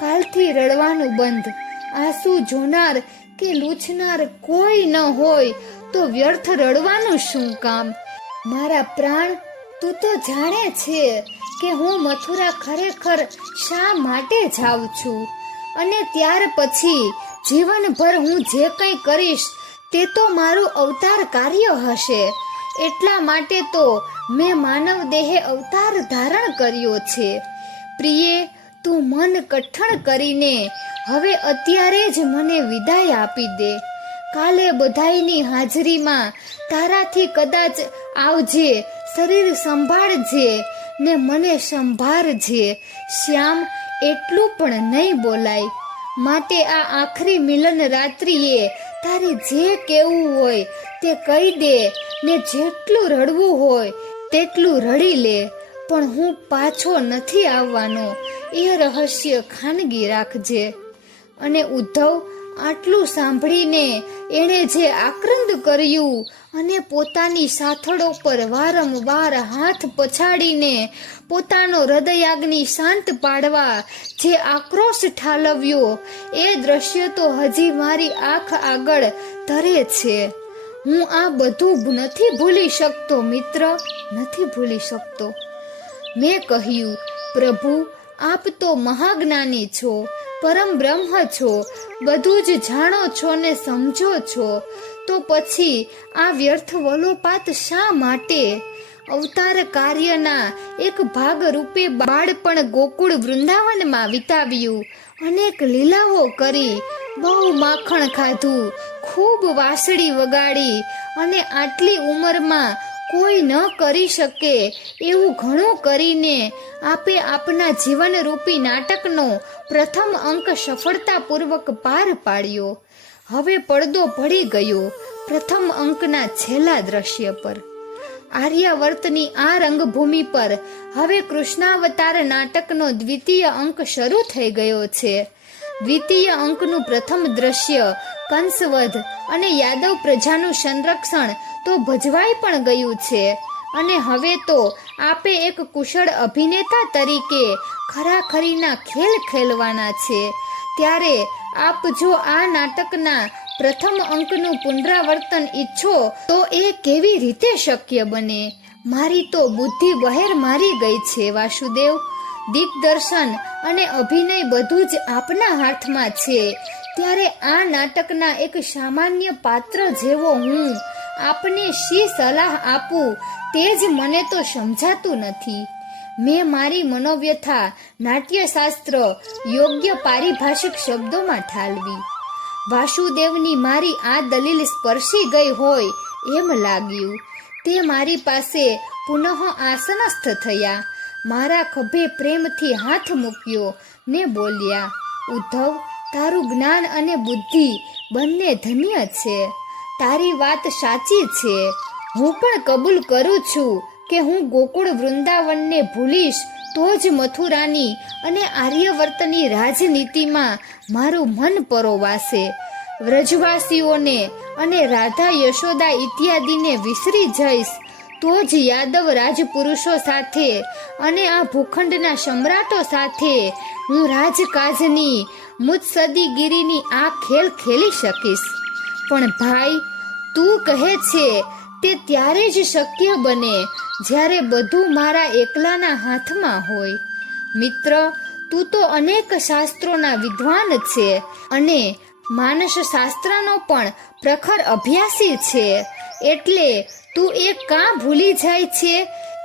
કાલથી રડવાનું બંધ. આંસુ જોનાર કે લૂછનાર કોઈ ન હોય તો વ્યર્થ રડવાનું શું કામ? મારા પ્રાણ, તું તો જાણે છે કે હું મથુરા ખરેખર શા માટે જાઉં છું, અને ત્યાર પછી જીવનભર હું જે કંઈ કરીશ તે તો મારું અવતાર કાર્ય હશે. એટલા માટે તો મેં માનવ દેહે અવતાર ધારણ કર્યો છે. પ્રિયે, તું મન કઠણ કરીને હવે અત્યારે જ મને વિદાય આપી દે. કાલે બધાયની હાજરીમાં તારાથી કદાચ આવજે, શરીર સંભાળજે ને મને સંભાળજે. શ્યામ, એટલું પણ નહીં બોલાય. માટે આ આખરી મિલન રાત્રિએ તારે જે કહેવું હોય તે કહી દે ને જેટલું રડવું હોય તેટલું રડી લે, પણ હું પાછો નથી આવવાનો એ રહસ્ય ખાનગી રાખજે. અને ઉદ્ધવ, આટલું સાંભળીને એણે જે આક્રંદ કર્યું અને પોતાની સાથળો પર વારંવાર હાથ પછાડીને પોતાનો હૃદયાગ્નિ શાંત પાડવા જે આક્રોશ ઠાલવ્યો એ દ્રશ્ય તો હજી મારી આંખ આગળ તરે છે. હું આ બધું નથી ભૂલી શકતો મિત્ર, નથી ભૂલી શકતો. મેં કહ્યું, પ્રભુ, આપ તો મહાજ્ઞાની છો, પરમ બ્રહ્મ છો, બધું જ જાણો છો ને સમજો છો, તો પછી આ વ્યર્થ વલોપાત શા માટે? અવતાર કાર્યના એક ભાગ રૂપે બાળપણ ગોકુળ વૃંદાવનમાં વિતાવ્યું અનેક લીલાઓ કરી, બહુ માખણ ખાધું, ખૂબ વાંસળી વગાડી અને આટલી ઉંમરમાં કોઈ ન કરી શકે એવું ઘણું કરીને આપે આપના જીવનરૂપી નાટકનો પ્રથમ અંક સફળતાપૂર્વક પાર પાડ્યો. હવે પડદો પડી ગયો પ્રથમ અંકના છેલ્લા દ્રશ્ય પર. આર્યાવર્તની આ રંગભૂમિ પર હવે કૃષ્ણાવતાર નાટકનો દ્વિતીય અંક શરૂ થઈ ગયો છે. દ્વિતીય અંકનું પ્રથમ દ્રશ્ય કંસવધ અને યાદવ પ્રજાનું સંરક્ષણ તો ભજવાઈ પણ ગયું છે અને હવે તો આપે એક કુશળ અભિનેતા તરીકે ખરાખરીના ખેલ ખેલવાના છે. ત્યારે આપ જો આ નાટકના પ્રથમ અંકનું પુનરાવર્તન ઈચ્છો તો એ કેવી રીતે શક્ય બને? મારી તો બુદ્ધિ બહેર મારી ગઈ છે વાસુદેવ. દિગ્દર્શન અને અભિનય બધું જ આપના હાથમાં છે. ત્યારે આ નાટકના એક સામાન્ય પાત્ર જેવો હું આપને શી સલાહ આપું તે જ મને તો સમજાતું નથી. મેં મારી મનોવ્યથા નાટ્યશાસ્ત્ર યોગ્ય પારિભાષિક શબ્દોમાં ઠાલવી. વાસુદેવની મારી આ દલીલ સ્પર્શી ગઈ હોય એમ લાગ્યું. તે મારી પાસે પુનઃ આસનસ્થ થયા, મારા ખભે પ્રેમથી હાથ મૂક્યો ને બોલ્યા, ઉદ્ધવ, તારું જ્ઞાન અને બુદ્ધિ બંને ધન્ય છે. તારી વાત સાચી છે. હું પણ કબૂલ કરું છું કે હું ગોકુળ વૃંદાવનને ભૂલીશ તો જ મથુરાની અને આર્યવર્તની રાજનીતિમાં મારું મન પરોવાશે. વ્રજવાસીઓને અને રાધા યશોદા ઇત્યાદિને વિસરી જઈશ તો જ યાદવ રાજપુરુષો સાથે અને આ ભૂખંડના સમ્રાટો સાથે હું રાજકાજની મુત્સદીગીરીની આ ખેલ ખેલી શકીશ. પણ ભાઈ, તું કહે છે તે ત્યારે જ શક્ય બને જ્યારે બધું મારા એકલાના હાથમાં હોય. મિત્ર, તું તો અનેક શાસ્ત્રોના વિદ્વાન છે અને માનસ શાસ્ત્રનો પણ પ્રખર અભ્યાસી છે. એટલે તું એ કાં ભૂલી જાય છે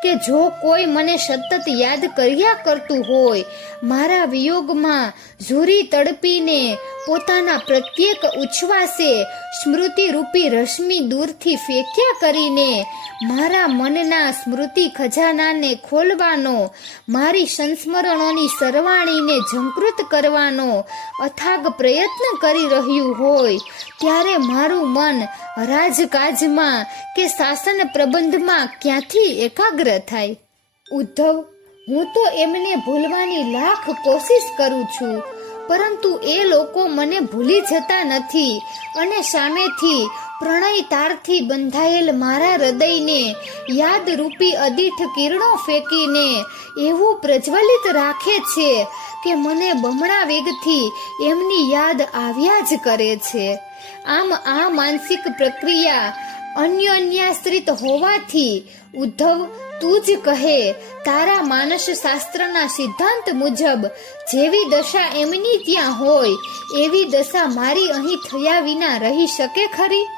કે જો કોઈ મને સતત યાદ કર્યા કરતું હોય, મારા વિયોગમાં ઝૂરી તડપીને પોતાના પ્રત્યેક ઉચ્છ્વાસે સ્મૃતિરૂપી રશ્મિ દૂરથી ફેંક્યા કરીને મારા મનના સ્મૃતિ ખજાનાને ખોલવાનો, મારી સંસ્મરણોની સરવાણીને ઝંકૃત કરવાનો અથાગ પ્રયત્ન કરી રહ્યું હોય, ત્યારે મારું મન રાજકાજમાં કે શાસન પ્રબંધમાં ક્યાંથી એકાગ્ર થાય? ઉદ્ધવ, હું તો એમને ભૂલવાની લાખ કોશિશ કરું છું, પરંતુ એ લોકો મને ભૂલી જતા નથી અને સામેથી પ્રણય તારથી બંધાયેલ મારા હૃદયને યાદરૂપી અદીઠ કિરણો ફેંકીને એવું પ્રજ્વલિત રાખે છે કે મને બમણા વેગથી એમની યાદ આવ્યા જ કરે છે. આમ આ માનસિક પ્રક્રિયા અન્યોન્યાશ્રિત હોવાથી ઉદ્ધવ, તું જ કહે, તારા માનસ શાસ્ત્રના સિદ્ધાંત મુજબ જેવી દશા એમની ત્યાં હોય એવી દશા મારી અહીં થયા વિના રહી શકે ખરી?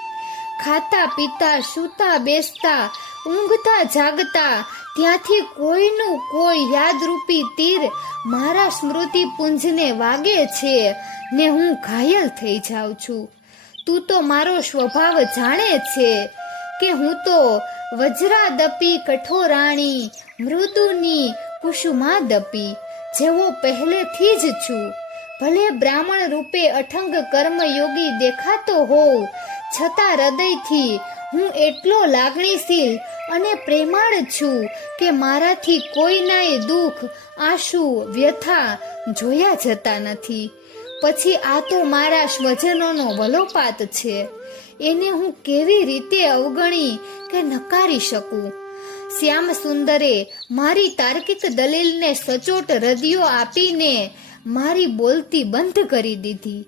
ખાતા પીતા, સૂતા બેસતા, ઊંઘતા જાગતા ત્યાંથી કોઈનું કોઈ યાદરૂપી તીર મારા સ્મૃતિ પુંજને વાગે છે ને હું ઘાયલ થઈ જાઉં છું. તું તો મારો સ્વભાવ જાણે છે કે હું તો વજ્રાદપી કઠોરાણી મૃદુની કુસુમાદપી જેવો પહેલેથી જ છું. ભલે બ્રાહ્મણ રૂપે અઠંગ કર્મયોગી દેખાતો હોઉં છતાં હૃદયથી હું એટલો લાગણીશીલ અને પ્રેમાળ છું કે મારાથી કોઈનાય દુઃખ, આંસુ, વ્યથા જોયા જતા નથી. પછી આ તો મારા સ્વજનોનો વલોપાત છે, એને હું કેવી રીતે અવગણી કે નકારી શકું? શ્યામ સુંદરે મારી તાર્કિક દલીલને સચોટ રદિયો આપીને મારી બોલતી બંધ કરી દીધી.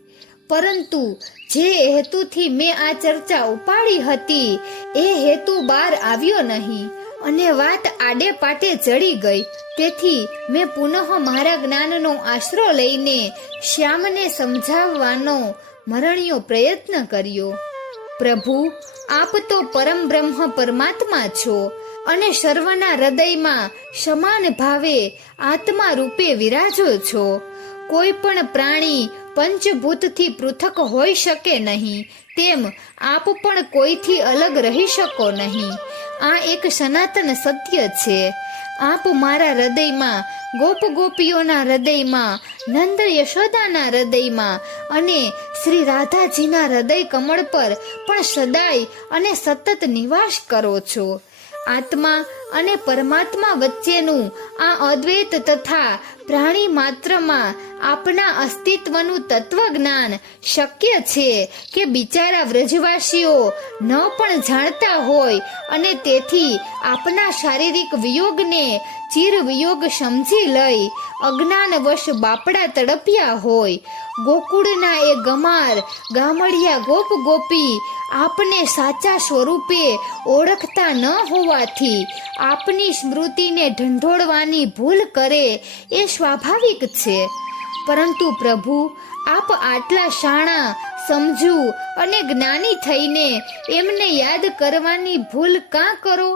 પરંતુ જે હેતુથી મેં આ ચર્ચા ઉપાડી હતી એ હેતુ બહાર આવ્યો નહીં અને વાત આડે પાટે જડી ગઈ. તેથી મેં પુનઃ મારા જ્ઞાનનો આશરો લઈને શ્યામને સમજાવવાનો મરણીયો પ્રયત્ન કર્યો. પ્રભુ, આપ તો પરમ બ્રહ્મ પરમાત્મા છો અને સર્વના હૃદયમાં સમાન ભાવે આત્મા રૂપે વિરાજો છો. કોઈ પણ પ્રાણી પંચભૂતથી પૃથક હોઈ શકે નહીં, તેમ આપ પણ કોઈથી અલગ રહી શકો નહીં. આ એક સનાતન સત્ય છે. આપ મારા હૃદયમાં, ગોપ ગોપીઓના હૃદયમાં, નંદ યશોદાના હૃદયમાં અને શ્રી રાધાજીના હૃદય કમળ પર પણ સદાય અને સતત નિવાસ કરો છો. આત્મા અને પરમાત્મા વચ્ચેનું આ અદ્વૈત તથા પ્રાણી માત્રમાં આપના અસ્તિત્વનું તત્વજ્ઞાન શક્ય છે કે બિચારા વ્રજવાસીઓ ન પણ જાણતા હોય અને તેથી આપના શારીરિક વિયોગને ચિર વિયોગ સમજી લઈ અજ્ઞાનવશ બાપડા તડપ્યા હોય. ગોકુળના એ ગમાર ગામડિયા ગોપ ગોપી આપને સાચા સ્વરૂપે ઓળખતા ન હોવાથી આપની સ્મૃતિને ઢંઢોળવાની ભૂલ કરે એ સ્વાભાવિક છે. પરંતુ પ્રભુ, આપ આટલા શાણા, સમજુ અને જ્ઞાની થઈને એમને યાદ કરવાની ભૂલ કાં કરો?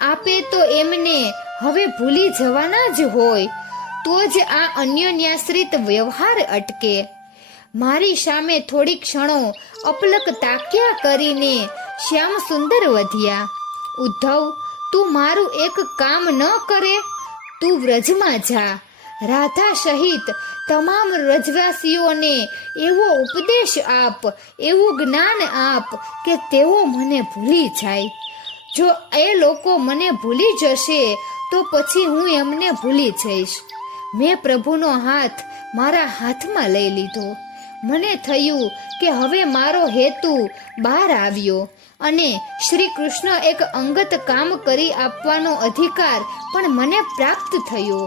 આપે તો એમને હવે ભૂલી જવાના જ હોય, તો જ આ અન્યોન્યાશ્રિત વ્યવહાર અટકે. મારી સામે થોડી ક્ષણો અપલક તાક્યા કરીને શ્યામ સુંદર વધ્યા. ઉદ્ધવ, તું મારું એક કામ ન કરે? તું વ્રજમાં જા, રાધા સહિત તમામ વ્રજવાસીઓને એવો ઉપદેશ આપ, એવું જ્ઞાન આપ કે તેઓ મને ભૂલી જાય. જો એ લોકો મને ભૂલી જશે તો પછી હું એમને ભૂલી જઈશ. મેં પ્રભુનો હાથ મારા હાથમાં લઈ લીધો. મને થયું કે હવે મારો હેતુ બહાર આવ્યો અને શ્રી કૃષ્ણ એક અંગત કામ કરી આપવાનો અધિકાર પણ મને પ્રાપ્ત થયો.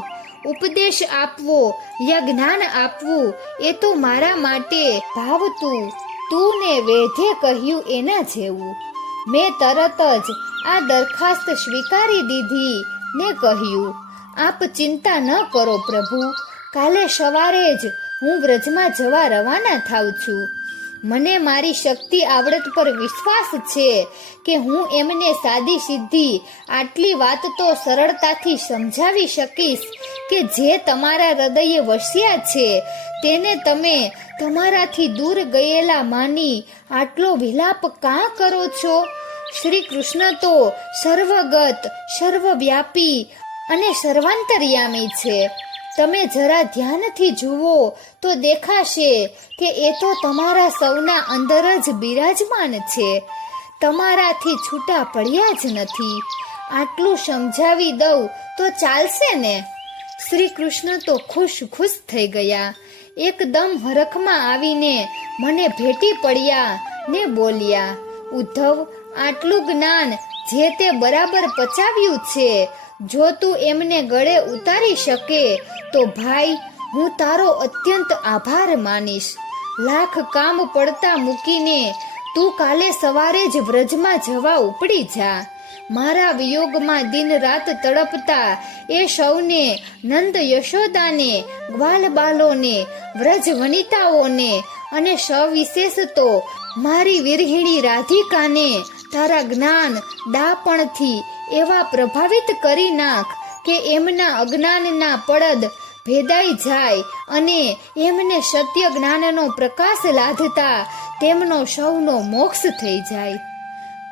ઉપદેશ આપવો યા જ્ઞાન આપવું એ તો મારા માટે ભાવતું તું ને વેધે કહ્યું એના જેવું. મેં તરત જ આ દરખાસ્ત સ્વીકારી દીધી ને કહ્યું, આપ ચિંતા ન કરો પ્રભુ, કાલે સવારે જ હું વ્રજમાં જવા રવાના થાઉં છું. મને મારી શક્તિ આવડત પર વિશ્વાસ છે કે હું એમને સાદી સીધી આટલી વાત તો સરળતાથી સમજાવી શકીશ કે જે તમારા હૃદયે વસ્યા છે તેને તમે તમારાથી દૂર ગયેલા માની આટલો વિલાપ કાં કરો છો? શ્રી કૃષ્ણ તો સર્વગત, સર્વવ્યાપી અને સર્વાંતર્યામી છે. તમે જરા ધ્યાનથી જુઓ તો દેખાશે કે એ તો તમારા સૌના અંદર જ બિરાજમાન છે, તમારાથી છૂટા પડ્યા જ નથી. આટલું સમજાવી દઉં તો ચાલશે ને? શ્રી કૃષ્ણ તો ખુશ થઈ ગયા. એકદમ હરખમાં આવીને મને ભેટી પડ્યા ને બોલ્યા, ઉદ્ધવ, આટલું જ્ઞાન જે તે બરાબર પચાવ્યું છે. જો તું એમને ગળે ઉતારી શકે તો ભાઈ હું તારો અત્યંત આભાર માનીશ. લાખ કામ પડતા મૂકીને તું કાલે સવારે જ વ્રજમાં જવા ઉપડી જા. મારા વિયોગમાં દિન રાત તડપતા એ સૌને, નંદ યશોદાને, ગ્વાલ બાલોને, વ્રજ વનિતાઓને અને સવિશેષ તો મારી વિરહિણી રાધિકાને તારા જ્ઞાન ડાપણથી એવા પ્રભાવિત કરી નાખ કે એમના અજ્ઞાનના પડદ ભેદાઈ જાય અને એમને સત્ય જ્ઞાનનો પ્રકાશ લાધતા તેમનો સૌનો મોક્ષ થઈ જાય.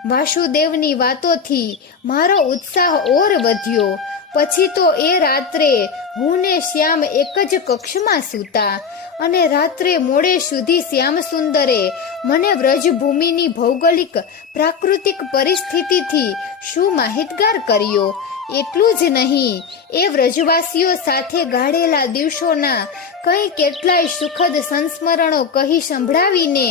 વાસુદેવની વાતોથી મારો ઉત્સાહ ઓર વધ્યો. પછી તો એ રાત્રે હું ને શ્યામ એક જ કક્ષમાં સૂતા અને રાત્રે મોડે સુધી શ્યામ સુંદરે મને વ્રજભૂમિની ભૌગોલિક પ્રાકૃતિક પરિસ્થિતિથી શું માહિતગાર કર્યો. એટલું જ નહીં, એ વ્રજવાસીઓ સાથે ગાળેલા દિવસોના કંઈ કેટલાય સુખદ સંસ્મરણો કહી સંભળાવીને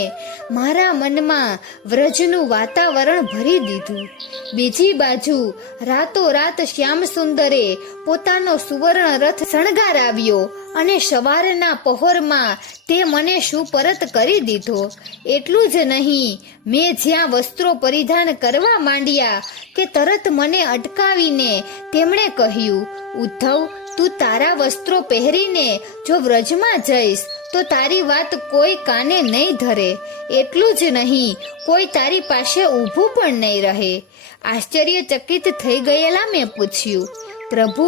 મારા મનમાં વ્રજનું વાતાવરણ ભરી દીધું. બીજી બાજુ રાતોરાત શ્યામ સુંદરે પોતાનો સુવર્ણ રથ શણગારાવ્યો અને સવારના પહોરમાં તે મને સુપરત કરી દીધો. એટલું જ નહીં, મેં જ્યાં વસ્ત્રો પરિધાન કરવા માંડ્યા કે તરત મને અટકાવીને તેમણે કહ્યું, ઉદ્ધવ, તું તારા વસ્ત્રો પહેરીને જો વ્રજમાં જઈશ તો તારી વાત કોઈ કાને નહીં ધરે. એટલું જ નહીં, કોઈ તારી પાસે ઊભું પણ નહીં રહે. આશ્ચર્યચકિત થઈ ગયેલા મેં પૂછ્યું, પ્રભુ,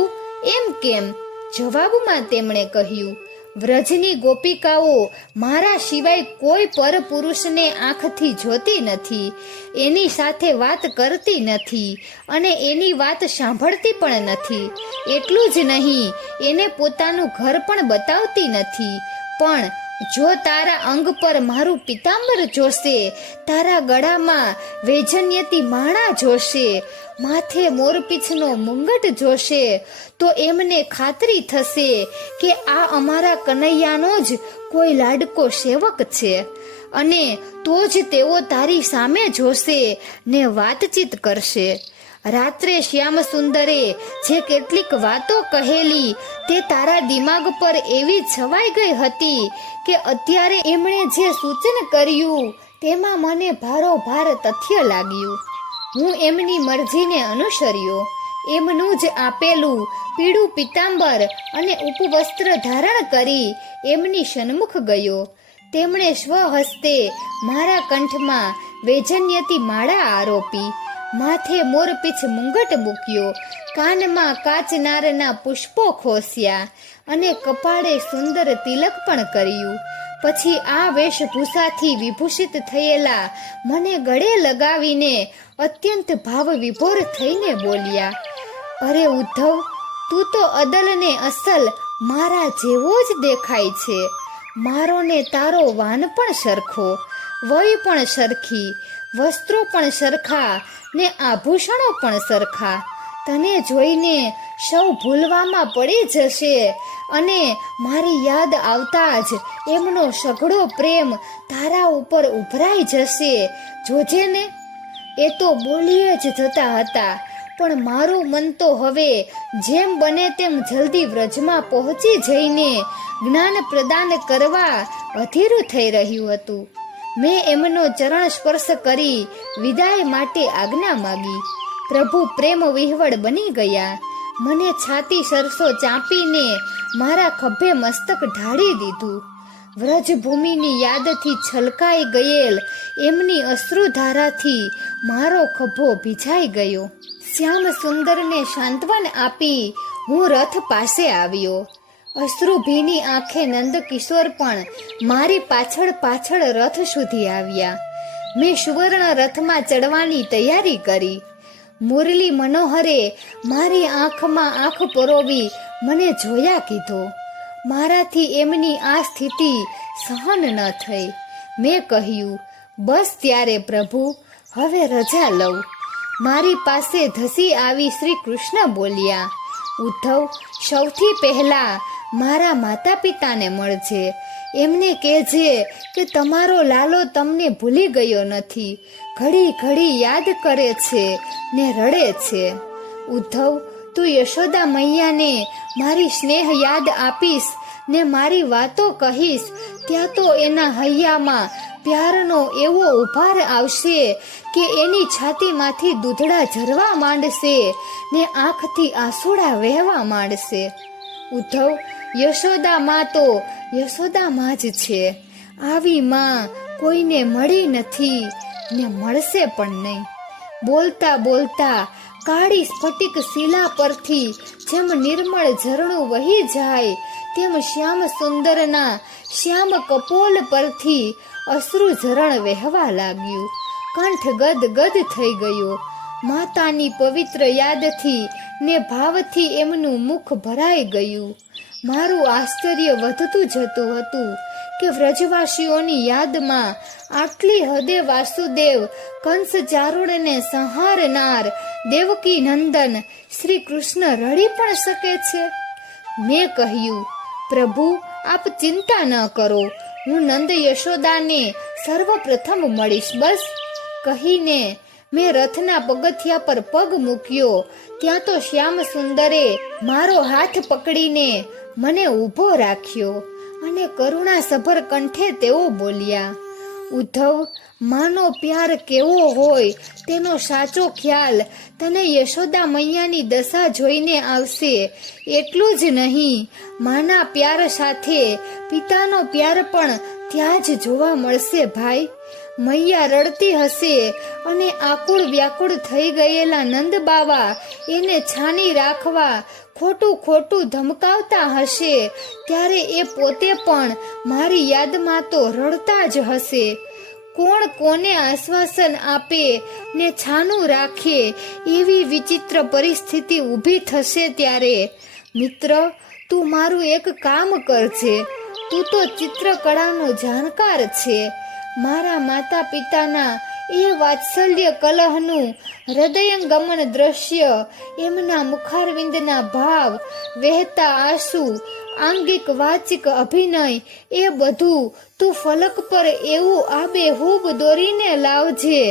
એમ કેમ? જવાબમાં તેમણે કહ્યું, વ્રજની ગોપિકાઓ મારા સિવાય કોઈ પર પુરુષને આંખથી જોતી નથી, એની સાથે વાત કરતી નથી અને એની વાત સાંભળતી પણ નથી. એટલું જ નહીં, એને પોતાનું ઘર પણ બતાવતી નથી. પણ જો તારા અંગ પર મારું પિતાંબર જોશે, તારા ગળામાં વૈજયંતી માળા જોશે, માથે મોરપીંછનો મુંગટ જોશે, તો એમને ખાતરી થશે કે આ અમારા કનૈયાનો જ કોઈ લાડકો સેવક છે. અને તો જ તેઓ તારી સામે જોશે ને વાતચીત કરશે. રાત્રે શ્યામ સુંદરે જે કેટલીક વાતો કહેલી તે તારા દિમાગ પર એવી છવાઈ ગઈ હતી કે અત્યારે એમણે જે સૂચન કર્યું તેમાં મને ભારોભાર તથ્ય લાગ્યું. હું એમની મરજીને અનુસર્યો. એમનું જ આપેલું પીળું પિતાંબર અને ઉપવસ્ત્ર ધારણ કરી એમની સન્મુખ ગયો. તેમણે સ્વહસ્તે મારા કંઠમાં વૈજયંતી માળા આરોપી, માથે મોરપીંછ મુંગટ મૂક્યો, કાનમાં કાચનારના પુષ્પો ખોસ્યા અને કપાળે સુંદર તિલક પણ કર્યું. પછી આ વેશભૂષાથી વિભૂષિત થયેલા મને ગળે લગાવીને અત્યંત ભાવ વિભોર થઈને બોલ્યા, અરે ઉદ્ધવ, તું તો અદલને અસલ મારા જેવો જ દેખાય છે. મારો ને તારો વાન પણ સરખો, વય પણ સરખી, વસ્ત્રો પણ સરખા ને આભૂષણો પણ સરખા. તને જોઈને સૌ ભૂલવામાં પડી જશે અને મારી યાદ આવતા જ એમનો સઘળો પ્રેમ તારા ઉપર ઉભરાઈ જશે. જોજે ને. એ તો બોલીએ જ જતા હતા, પણ મારું મન તો હવે જેમ બને તેમ જલ્દી વ્રજમાં પહોંચી જઈને જ્ઞાન પ્રદાન કરવા અધીરું થઈ રહ્યું હતું. મેં એમનો ચરણ સ્પર્શ કરી વિદાય માટે આજ્ઞા માગી. પ્રભુ પ્રેમ વિહવળ બની ગયા. મને છાતી સરસો ચાંપીને મારા ખભે મસ્તક ઢાળી દીધું. વ્રજભૂમિની યાદથી છલકાઈ ગયેલ એમની અશ્રુધારાથી મારો ખભો ભીજાઈ ગયો. શ્યામ સુંદરને સાંત્વન આપી હું રથ પાસે આવ્યો. અશ્રુભીની આંખે નંદકિશોર પણ મારી પાછળ પાછળ રથ સુધી આવ્યા. મેં સુવર્ણ રથમાં ચડવાની તૈયારી કરી. મુરલી મનોહરે મારી આંખમાં આંખ પરોવી મને જોયા કીધો. મારાથી એમની આ સ્થિતિ સહન ન થઈ. મેં કહ્યું, બસ ત્યારે પ્રભુ, હવે રજા લઉં. મારી પાસે ધસી આવી શ્રી કૃષ્ણ બોલ્યા, ઉદ્ધવ, સૌથી પહેલા મારા માતા પિતાને મળજે. એમને કહેજે કે તમારો લાલો તમને ભૂલી ગયો નથી, ઘડી ઘડી યાદ કરે છે ને રડે છે. ઉદ્ધવ, તું યશોદા મૈયાને મારી સ્નેહ યાદ આપીશ ને મારી વાતો કહીશ, ત્યાં તો એના હૈયામાં પ્યારનો એવો ઉભાર આવશે કે એની છાતીમાંથી દૂધડા ઝરવા માંડશે ને આંખથી આંસુડા વહેવા માંડશે. ઉદ્ધવ, યશોદા માં તો યશોદા માં જ છે. આવી માં કોઈને મળી નથી ને મળશે પણ નહીં. બોલતા બોલતા કાળી સ્ફટિક શિલા પરથી જેમ નિર્મળ ઝરણું વહી જાય તેમ શ્યામ સુંદરના શ્યામ કપોલ પરથી અશ્રુ ઝરણ વહેવા લાગ્યું. કંઠ ગદ ગદ થઈ ગયો. માતાની પવિત્ર યાદથી ને ભાવથી એમનું મુખ ભરાઈ ગયું. મારું આશ્ચર્ય વધતું જતું હતું કે વ્રજવાસીઓની યાદમાં આટલી હદે વાસુદેવ કંસ ચારુણને સંહારનાર દેવકી નંદન શ્રી કૃષ્ણ રડી પણ શકે છે. મેં કહ્યું, પ્રભુ, આપ ચિંતા ન કરો, હું નંદ યશોદાને સર્વપ્રથમ મળીશ. બસ કહીને મેં રથના પગથિયા પર પગ મૂક્યો. ત્યાં તો શ્યામ સુંદરે મારો હાથ પકડીને મને ઊભો રાખ્યો અને કરુણાસભર કંઠે તેઓ બોલ્યા, ઉદ્ધવ, માનો પ્યાર કેવો હોય તેનો સાચો ખ્યાલ તને યશોદા મૈયાની દશા જોઈને આવશે. એટલું જ નહીં, માના પ્યાર સાથે પિતાનો પ્યાર પણ ત્યાં જ જોવા મળશે. ભાઈ, મૈયા રડતી હશે અને આકુળ વ્યાકુળ થઈ ગયેલા નંદ બાવા એને છાની રાખવા ખોટું ખોટું ધમકાવતા હશે ત્યારે એ પોતે પણ મારી યાદમાં તો રડતા જ હશે. કોણ કોને આશ્વાસન આપે ને છાનું રાખે એવી વિચિત્ર પરિસ્થિતિ ઊભી થશે ત્યારે. મિત્ર, તું મારું એક કામ કરજે. તું તો ચિત્રકળાનો જાણકાર છે. મારા માતા પિતાના એ વાત્સલ્ય કલહનું હૃદયંગમન દ્રશ્ય, એમના મુખારવિંદના ભાવ, વહેતા આંસુ, આંગિક વાચિક અભિનય, એ બધું તું ફલક પર એવું આબેહૂબ દોરીને લાવજે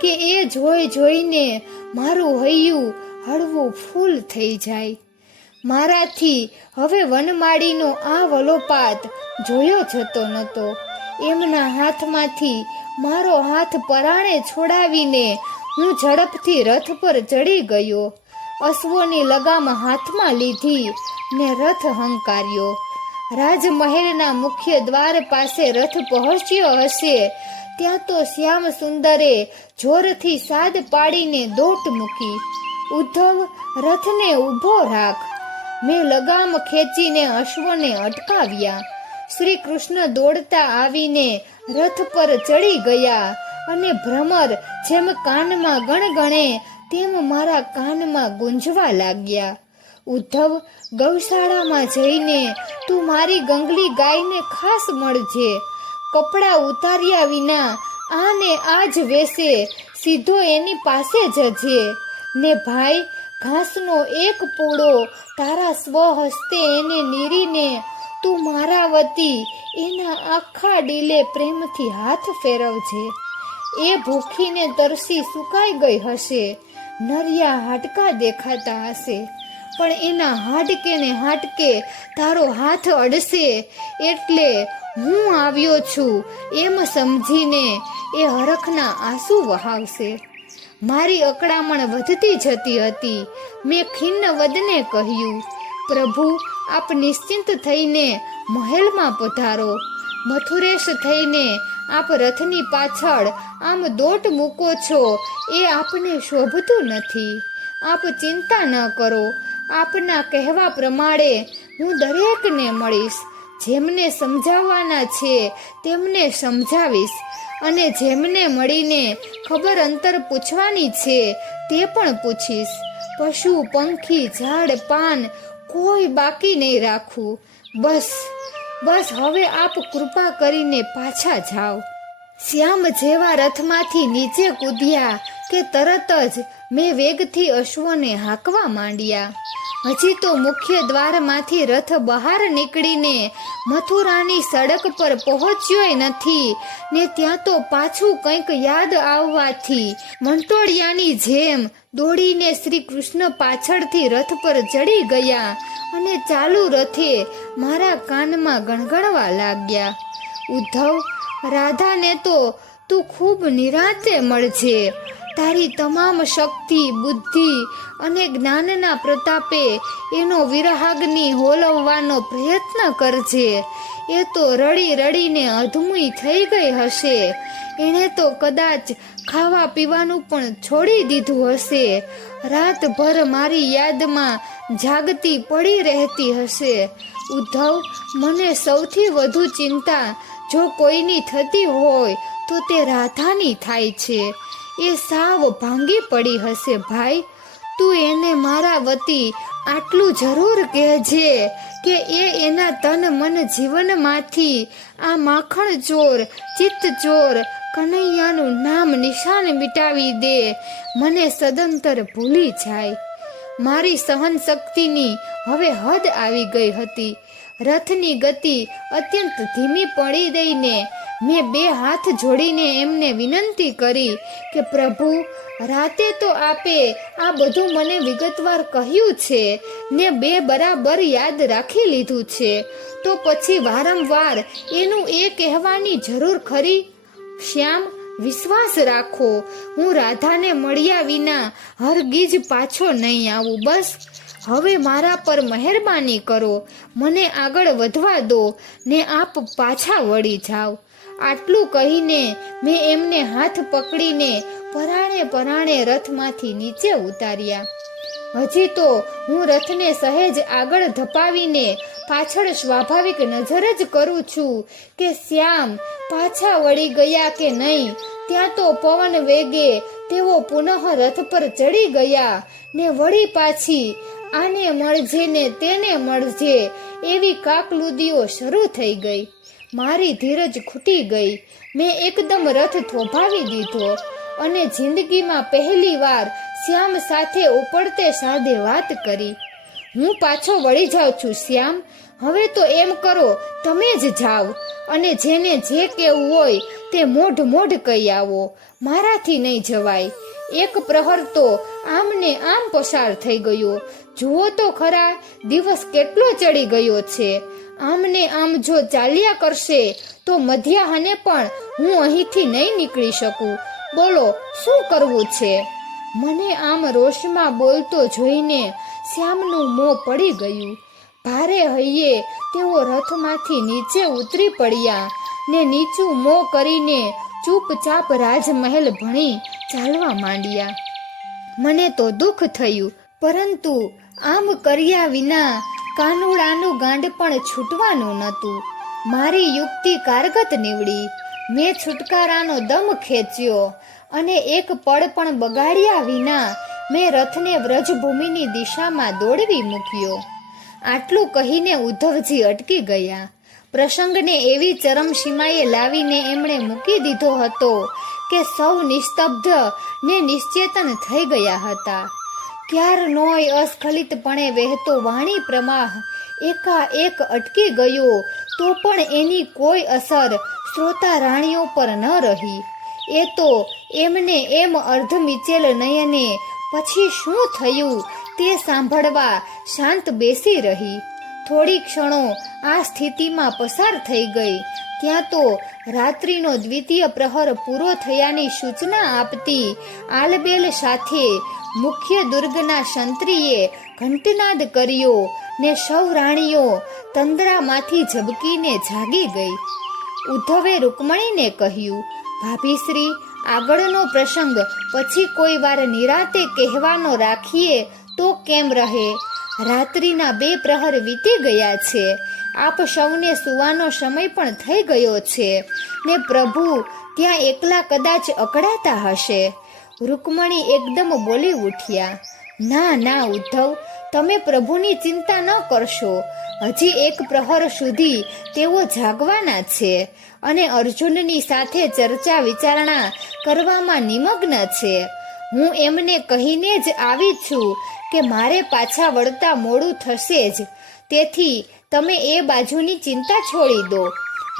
કે એ જોઈને મારું હૈયું હળવું ફૂલ થઈ જાય. મારાથી હવે વનમાળીનો આ વલોપાત જોયો જતો નહોતો. એમના હાથમાંથી મારો હાથ પરાણે છોડાવીને હું ઝડપથી રથ પર ચડી ગયો. અશ્વોની લગામ હાથમાં લીધી ને રથ હંકાર્યો. રાજમહેલના મુખ્ય દ્વાર પાસે રથ પહોંચ્યો હશે ત્યાં તો શ્યામ સુંદરે જોરથી સાદ પાડીને દોટ મૂકી. ઉદ્ધવ, રથને ઊભો રાખ. મેં લગામ ખેંચીને અશ્વને અટકાવ્યા. શ્રી કૃષ્ણ દોડતા આવીને રથ પર ચડી ગયા અને ભ્રમર જેમ કાનમાં ગણગણે તેમ મારા કાનમાં ગુંજવા લાગ્યા. ઉદ્ધવ, ગૌશાળામાં જઈને તું મારી ગંગલી ગાયને ખાસ મળજે. કપડાં ઉતાર્યા વિના આને આજ વેશે સીધો એની પાસે જજે. ને ભાઈ, ઘાસનો એક પૂડો તારા સ્વહસ્તે એને નીરીને તું મારા વતી એના આખા ડીલે પ્રેમથી હાથ ફેરવજે. એ ભૂખીને તરસી સુકાઈ ગઈ હશે. નરિયા હાડકા દેખાતા હશે, પણ એના હાડકે ને હાડકે તારો હાથ અડશે એટલે હું આવ્યો છું એમ સમજીને એ હરખના આંસુ વહાવશે. મારી અકળામણ વધતી જતી હતી. મેં ખિન્ન વદને કહ્યું, પ્રભુ, આપ નિશ્ચિંત થઈને મહેલમાં પધારો. મથુરેશ થઈને આપ રથની પાછળ આમ દોટ મૂકો છો એ આપને શોભતું નથી. આપ ચિંતા ન કરો. આપના કહેવા પ્રમાણે હું દરેકને મળીશ. જેમને સમજાવવાના છે તેમને સમજાવીશ અને જેમને મળીને ખબર અંતર પૂછવાની છે તે પણ પૂછીશ. પશુ, પંખી, ઝાડ, પાન કોઈ બાકી નહીં રાખું. બસ હવે આપ કૃપા કરીને પાછા જાઓ. શ્યામ જેવા રથમાંથી નીચે કૂદ્યા કે તરત જ મેં વેગથી અશ્વને હાંકવા માંડ્યા. હજી તો મુખ્ય દ્વારમાંથી રથ બહાર નીકળીને મથુરાની સડક પર પહોંચ્યોય નથી ને ત્યાં તો પાછું કંઈક યાદ આવવાથી વંટોળિયાની જેમ દોડીને શ્રી કૃષ્ણ પાછળથી રથ પર ચડી ગયા અને ચાલુ રથે મારા કાનમાં ગણગણવા લાગ્યા. ઉદ્ધવ, રાધાને તો તું ખૂબ નિરાંતે મળજે. તારી તમામ શક્તિ, બુદ્ધિ અને જ્ઞાનના પ્રતાપે એનો વિરહાગ્નિ હોલવવાનો પ્રયત્ન કરજે. એ તો રડી રડીને અધમુઈ થઈ ગઈ હશે. એણે તો કદાચ ખાવા પીવાનું પણ છોડી દીધું હશે. રાતભર મારી યાદમાં જાગતી પડી રહેતી હશે. ઉદ્ધવ, મને સૌથી વધુ ચિંતા જો કોઈની થતી હોય તો તે રાધાની થાય છે. એ સાવ ભાંગી પડી હશે. ભાઈ, તું એને મારા વતી આટલું જરૂર કહેજે કે એ એના તન મન જીવનમાંથી આ માખણ ચોર, ચિત્ત ચોર કનૈયાનું નામ નિશાન મિટાવી દે, મને સદંતર ભૂલી જાય. મારી સહન શક્તિની હવે હદ આવી ગઈ હતી. રથની ગતિ અત્યંત ધીમી પડી દઈને મેં બે હાથ જોડીને એમને વિનંતી કરી કે પ્રભુ, રાતે તો આપે આ બધું મને વિગતવાર કહ્યું છે ને બે બરાબર યાદ રાખી લીધું છે, તો પછી વારંવાર એનું એ કહેવાની જરૂર ખરી? શ્યામ, વિશ્વાસ રાખો, હું રાધાને મળ્યા વિના હરગીજ પાછો નહીં આવું. બસ હવે મારા પર મહેરબાની કરો, મને આગળ વધવા દો ને આપ પાછા વળી જાઓ. આટલું કહીને મેં એમને હાથ પકડીને પરાણે પરાણે રથમાંથી નીચે ઉતાર્યા. હજી તો હું રથને સહેજ આગળ ધપાવીને પાછળ સ્વાભાવિક નજર જ કરું છું કે શ્યામ પાછા વળી ગયા કે નહીં. ત્યાં તો પવન વેગે તેઓ પુનઃ રથ પર ચડી ગયા ને વળી પાછી આને મળજે ને તેને મળજે એવી કાકલુદીઓ શરૂ થઈ ગઈ. મારી ધીરજ ખૂટી ગઈ. મેં એકદમ રથ થોભાવી દીધો અને જિંદગીમાં પહેલી વાર શ્યામ સાથે ઉપડતે સાદે વાત કરી. હું પાછો વળી જાઉં છું શ્યામ. હવે તો એમ કરો તમે જ જાઓ અને જેને જે કહેવું હોય તે મોઢ કહી આવો. મારાથી નહીં જવાય. એક પ્રહર તો આમને આમ પસાર થઈ ગયો. જુઓ તો ખરા દિવસ કેટલો ચડી ગયો છે. આમને આમ જો ચાલ્યા કરશે તો મધ્યાહને પણ હું અહીંથી નહીં નીકળી શકું. બોલો શું કરવું છે? મને આમ રોષમાં બોલતો જોઈને શ્યામનું મોં પડી ગયું. ભારે હૈયે તેઓ રથમાંથી નીચે ઉતરી પડ્યા ને નીચું મોં કરીને ચૂપચાપ રાજમહેલ ભણી ચાલવા માંડ્યા. મને તો દુઃખ થયું, પરંતુ આમ કર્યા વિના કાનુડાનું ગાંડ પણ છૂટવાનું નહોતું. મારી યુક્તિ કારગત નીવડી. મેં છુટકારાનો દમ ખેંચ્યો અને એક પળ પણ બગાડ્યા વિના મેં રથને વ્રજભૂમિની દિશામાં દોડવી મૂક્યો. આટલું કહીને ઉદ્ધવજી અટકી ગયા. પ્રસંગને એવી ચરમસીમાએ લાવીને એમણે મૂકી દીધો હતો કે સૌ નિસ્તબ્ધ ને નિશ્ચેતન થઈ ગયા હતા. ક્યારનોય અસ્ખલિતપણે વહેતો વાણી પ્રવાહ એકાએક અટકી ગયો, તો પણ એની કોઈ અસર શ્રોતા રાણીઓ પર ન રહી. એ તો એમને એમ અર્ધ મિચેલ નયને પછી શું થયું તે સાંભળવા શાંત બેસી રહી. થોડી ક્ષણો આ સ્થિતિમાં પસાર થઈ ગઈ. ત્યાં તો રાત્રિનો દ્વિતીય પ્રહર પૂરો થયાની સૂચના આપતી આલબેલ સાથે મુખ્ય દુર્ગના સંત્રીએ ઘંટનાદ કર્યો ને સૌ રાણીઓ તંદ્રામાંથી ઝબકીને જાગી ગઈ. ઉદ્ધવે રૂકમણીને કહ્યું, ભાભીશ્રી, આગળનો પ્રસંગ પછી કોઈ વાર નિરાતે કહેવાનો રાખીએ તો કેમ રહે? રાત્રિના 2 પ્રહર વીતી ગયા છે. આપ સૌને સુવાનો સમય પણ થઈ ગયો છે ને પ્રભુ ત્યાં એકલા કદાચ અકળાતા હશે. રૂકમણી એકદમ બોલી ઉઠ્યા, ના ના ઉદ્ધવ, તમે પ્રભુની ચિંતા ન કરશો. હજી 1 પ્રહર સુધી તેઓ જાગવાના છે અને અર્જુનની સાથે ચર્ચા વિચારણા કરવામાં નિમગ્ન છે. હું એમને કહીને જ આવી છું કે મારે પાછા વળતા મોડું થશે જ. તેથી તમે એ બાજુની ચિંતા છોડી દો.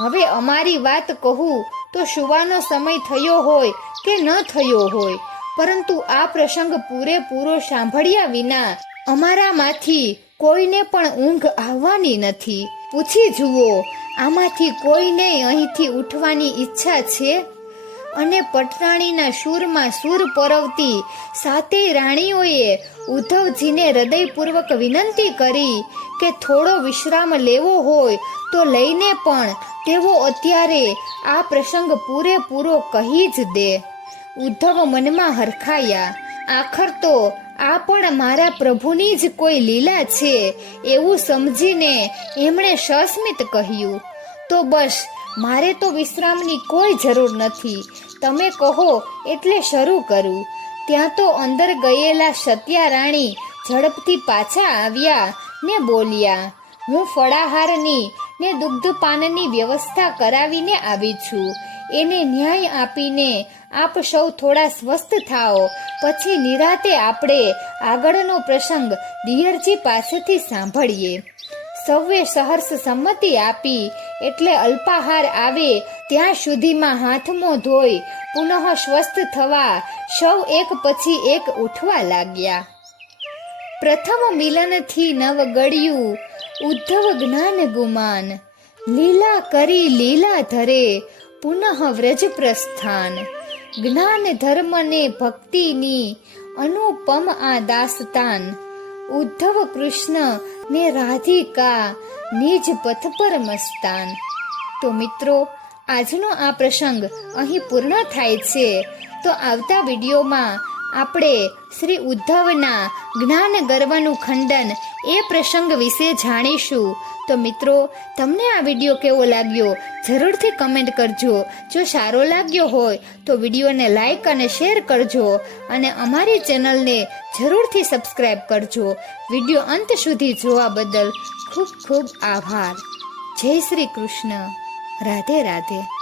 હવે અમારી વાત કહું તો સુવાનો સમય થયો હોય કે ન થયો હોય, પરંતુ આ પ્રસંગ પૂરેપૂરો સાંભળ્યા વિના અમારામાંથી કોઈને પણ ઊંઘ આવવાની નથી. પૂછી જુઓ, આમાંથી કોઈને અહીંથી ઉઠવાની ઈચ્છા છે? અને પટરાણીના સૂરમાં સૂર પરવતી 7 રાણીઓએ ઉદ્ધવજીને હૃદયપૂર્વક વિનંતી કરી કે થોડો વિશ્રામ લેવો હોય તો લઈને પણ તેઓ અત્યારે આ પ્રસંગ પૂરેપૂરો કહી જ દે. ઉદ્ધવ મનમાં હરખાયા. આખર તો આ પણ મારા પ્રભુની જ કોઈ લીલા છે એવું સમજીને એમણે સસ્મિત કહ્યું, તો બસ, મારે તો વિશ્રામની કોઈ જરૂર નથી. તમે કહો એટલે શરૂ કરું. ત્યાં તો અંદર ગયેલા સત્યા રાણી ઝડપથી પાછા આવ્યા ને બોલ્યા, હું ફળાહારની ને દુગ્ધપાનની વ્યવસ્થા કરાવીને આવી છું. એને ન્યાય આપીને આપ સૌ થોડા સ્વસ્થ થાઓ. પછી નિરાતે આપણે આગળનો પ્રસંગ દિયરજી પાસેથી સાંભળીએ. સૌએ સહર્ષ સંમતિ આપી એટલે અલ્પાહાર આવે ત્યાં સુધીમાં હાથમોં ધોઈ પુનઃ સ્વસ્થ થવા સૌ એક પછી એક ઉઠવા લાગ્યા. પ્રથમ મિલનથી નવ ગળ્યું ઉદ્ધવ જ્ઞાન ગુમાન, લીલા કરી લીલા ધરે પુનઃ વ્રજ પ્રસ્થાન. જ્ઞાન ધર્મ ને ભક્તિની અનુપમ આ દાસ્તાન, ઉદ્ધવ કૃષ્ણ ને રાધિકા નિજ પથ પર મસ્તાન. તો મિત્રો, આજનો આ પ્રસંગ અહીં પૂર્ણ થાય છે. તો આવતા વિડીયોમાં આપણે શ્રી ઉદ્ધવના જ્ઞાન ગર્વનું ખંડન એ પ્રસંગ વિશે જાણીશું. તો મિત્રો, તમને આ વિડીયો કેવો લાગ્યો જરૂરથી કમેન્ટ કરજો. જો સારો લાગ્યો હોય તો વિડીયોને લાઈક અને શેર કરજો અને અમારી ચેનલને જરૂરથી સબસ્ક્રાઈબ કરજો. વિડીયો અંત સુધી જોવા બદલ ખૂબ ખૂબ આભાર. જય શ્રી કૃષ્ણ. રાધે રાધે.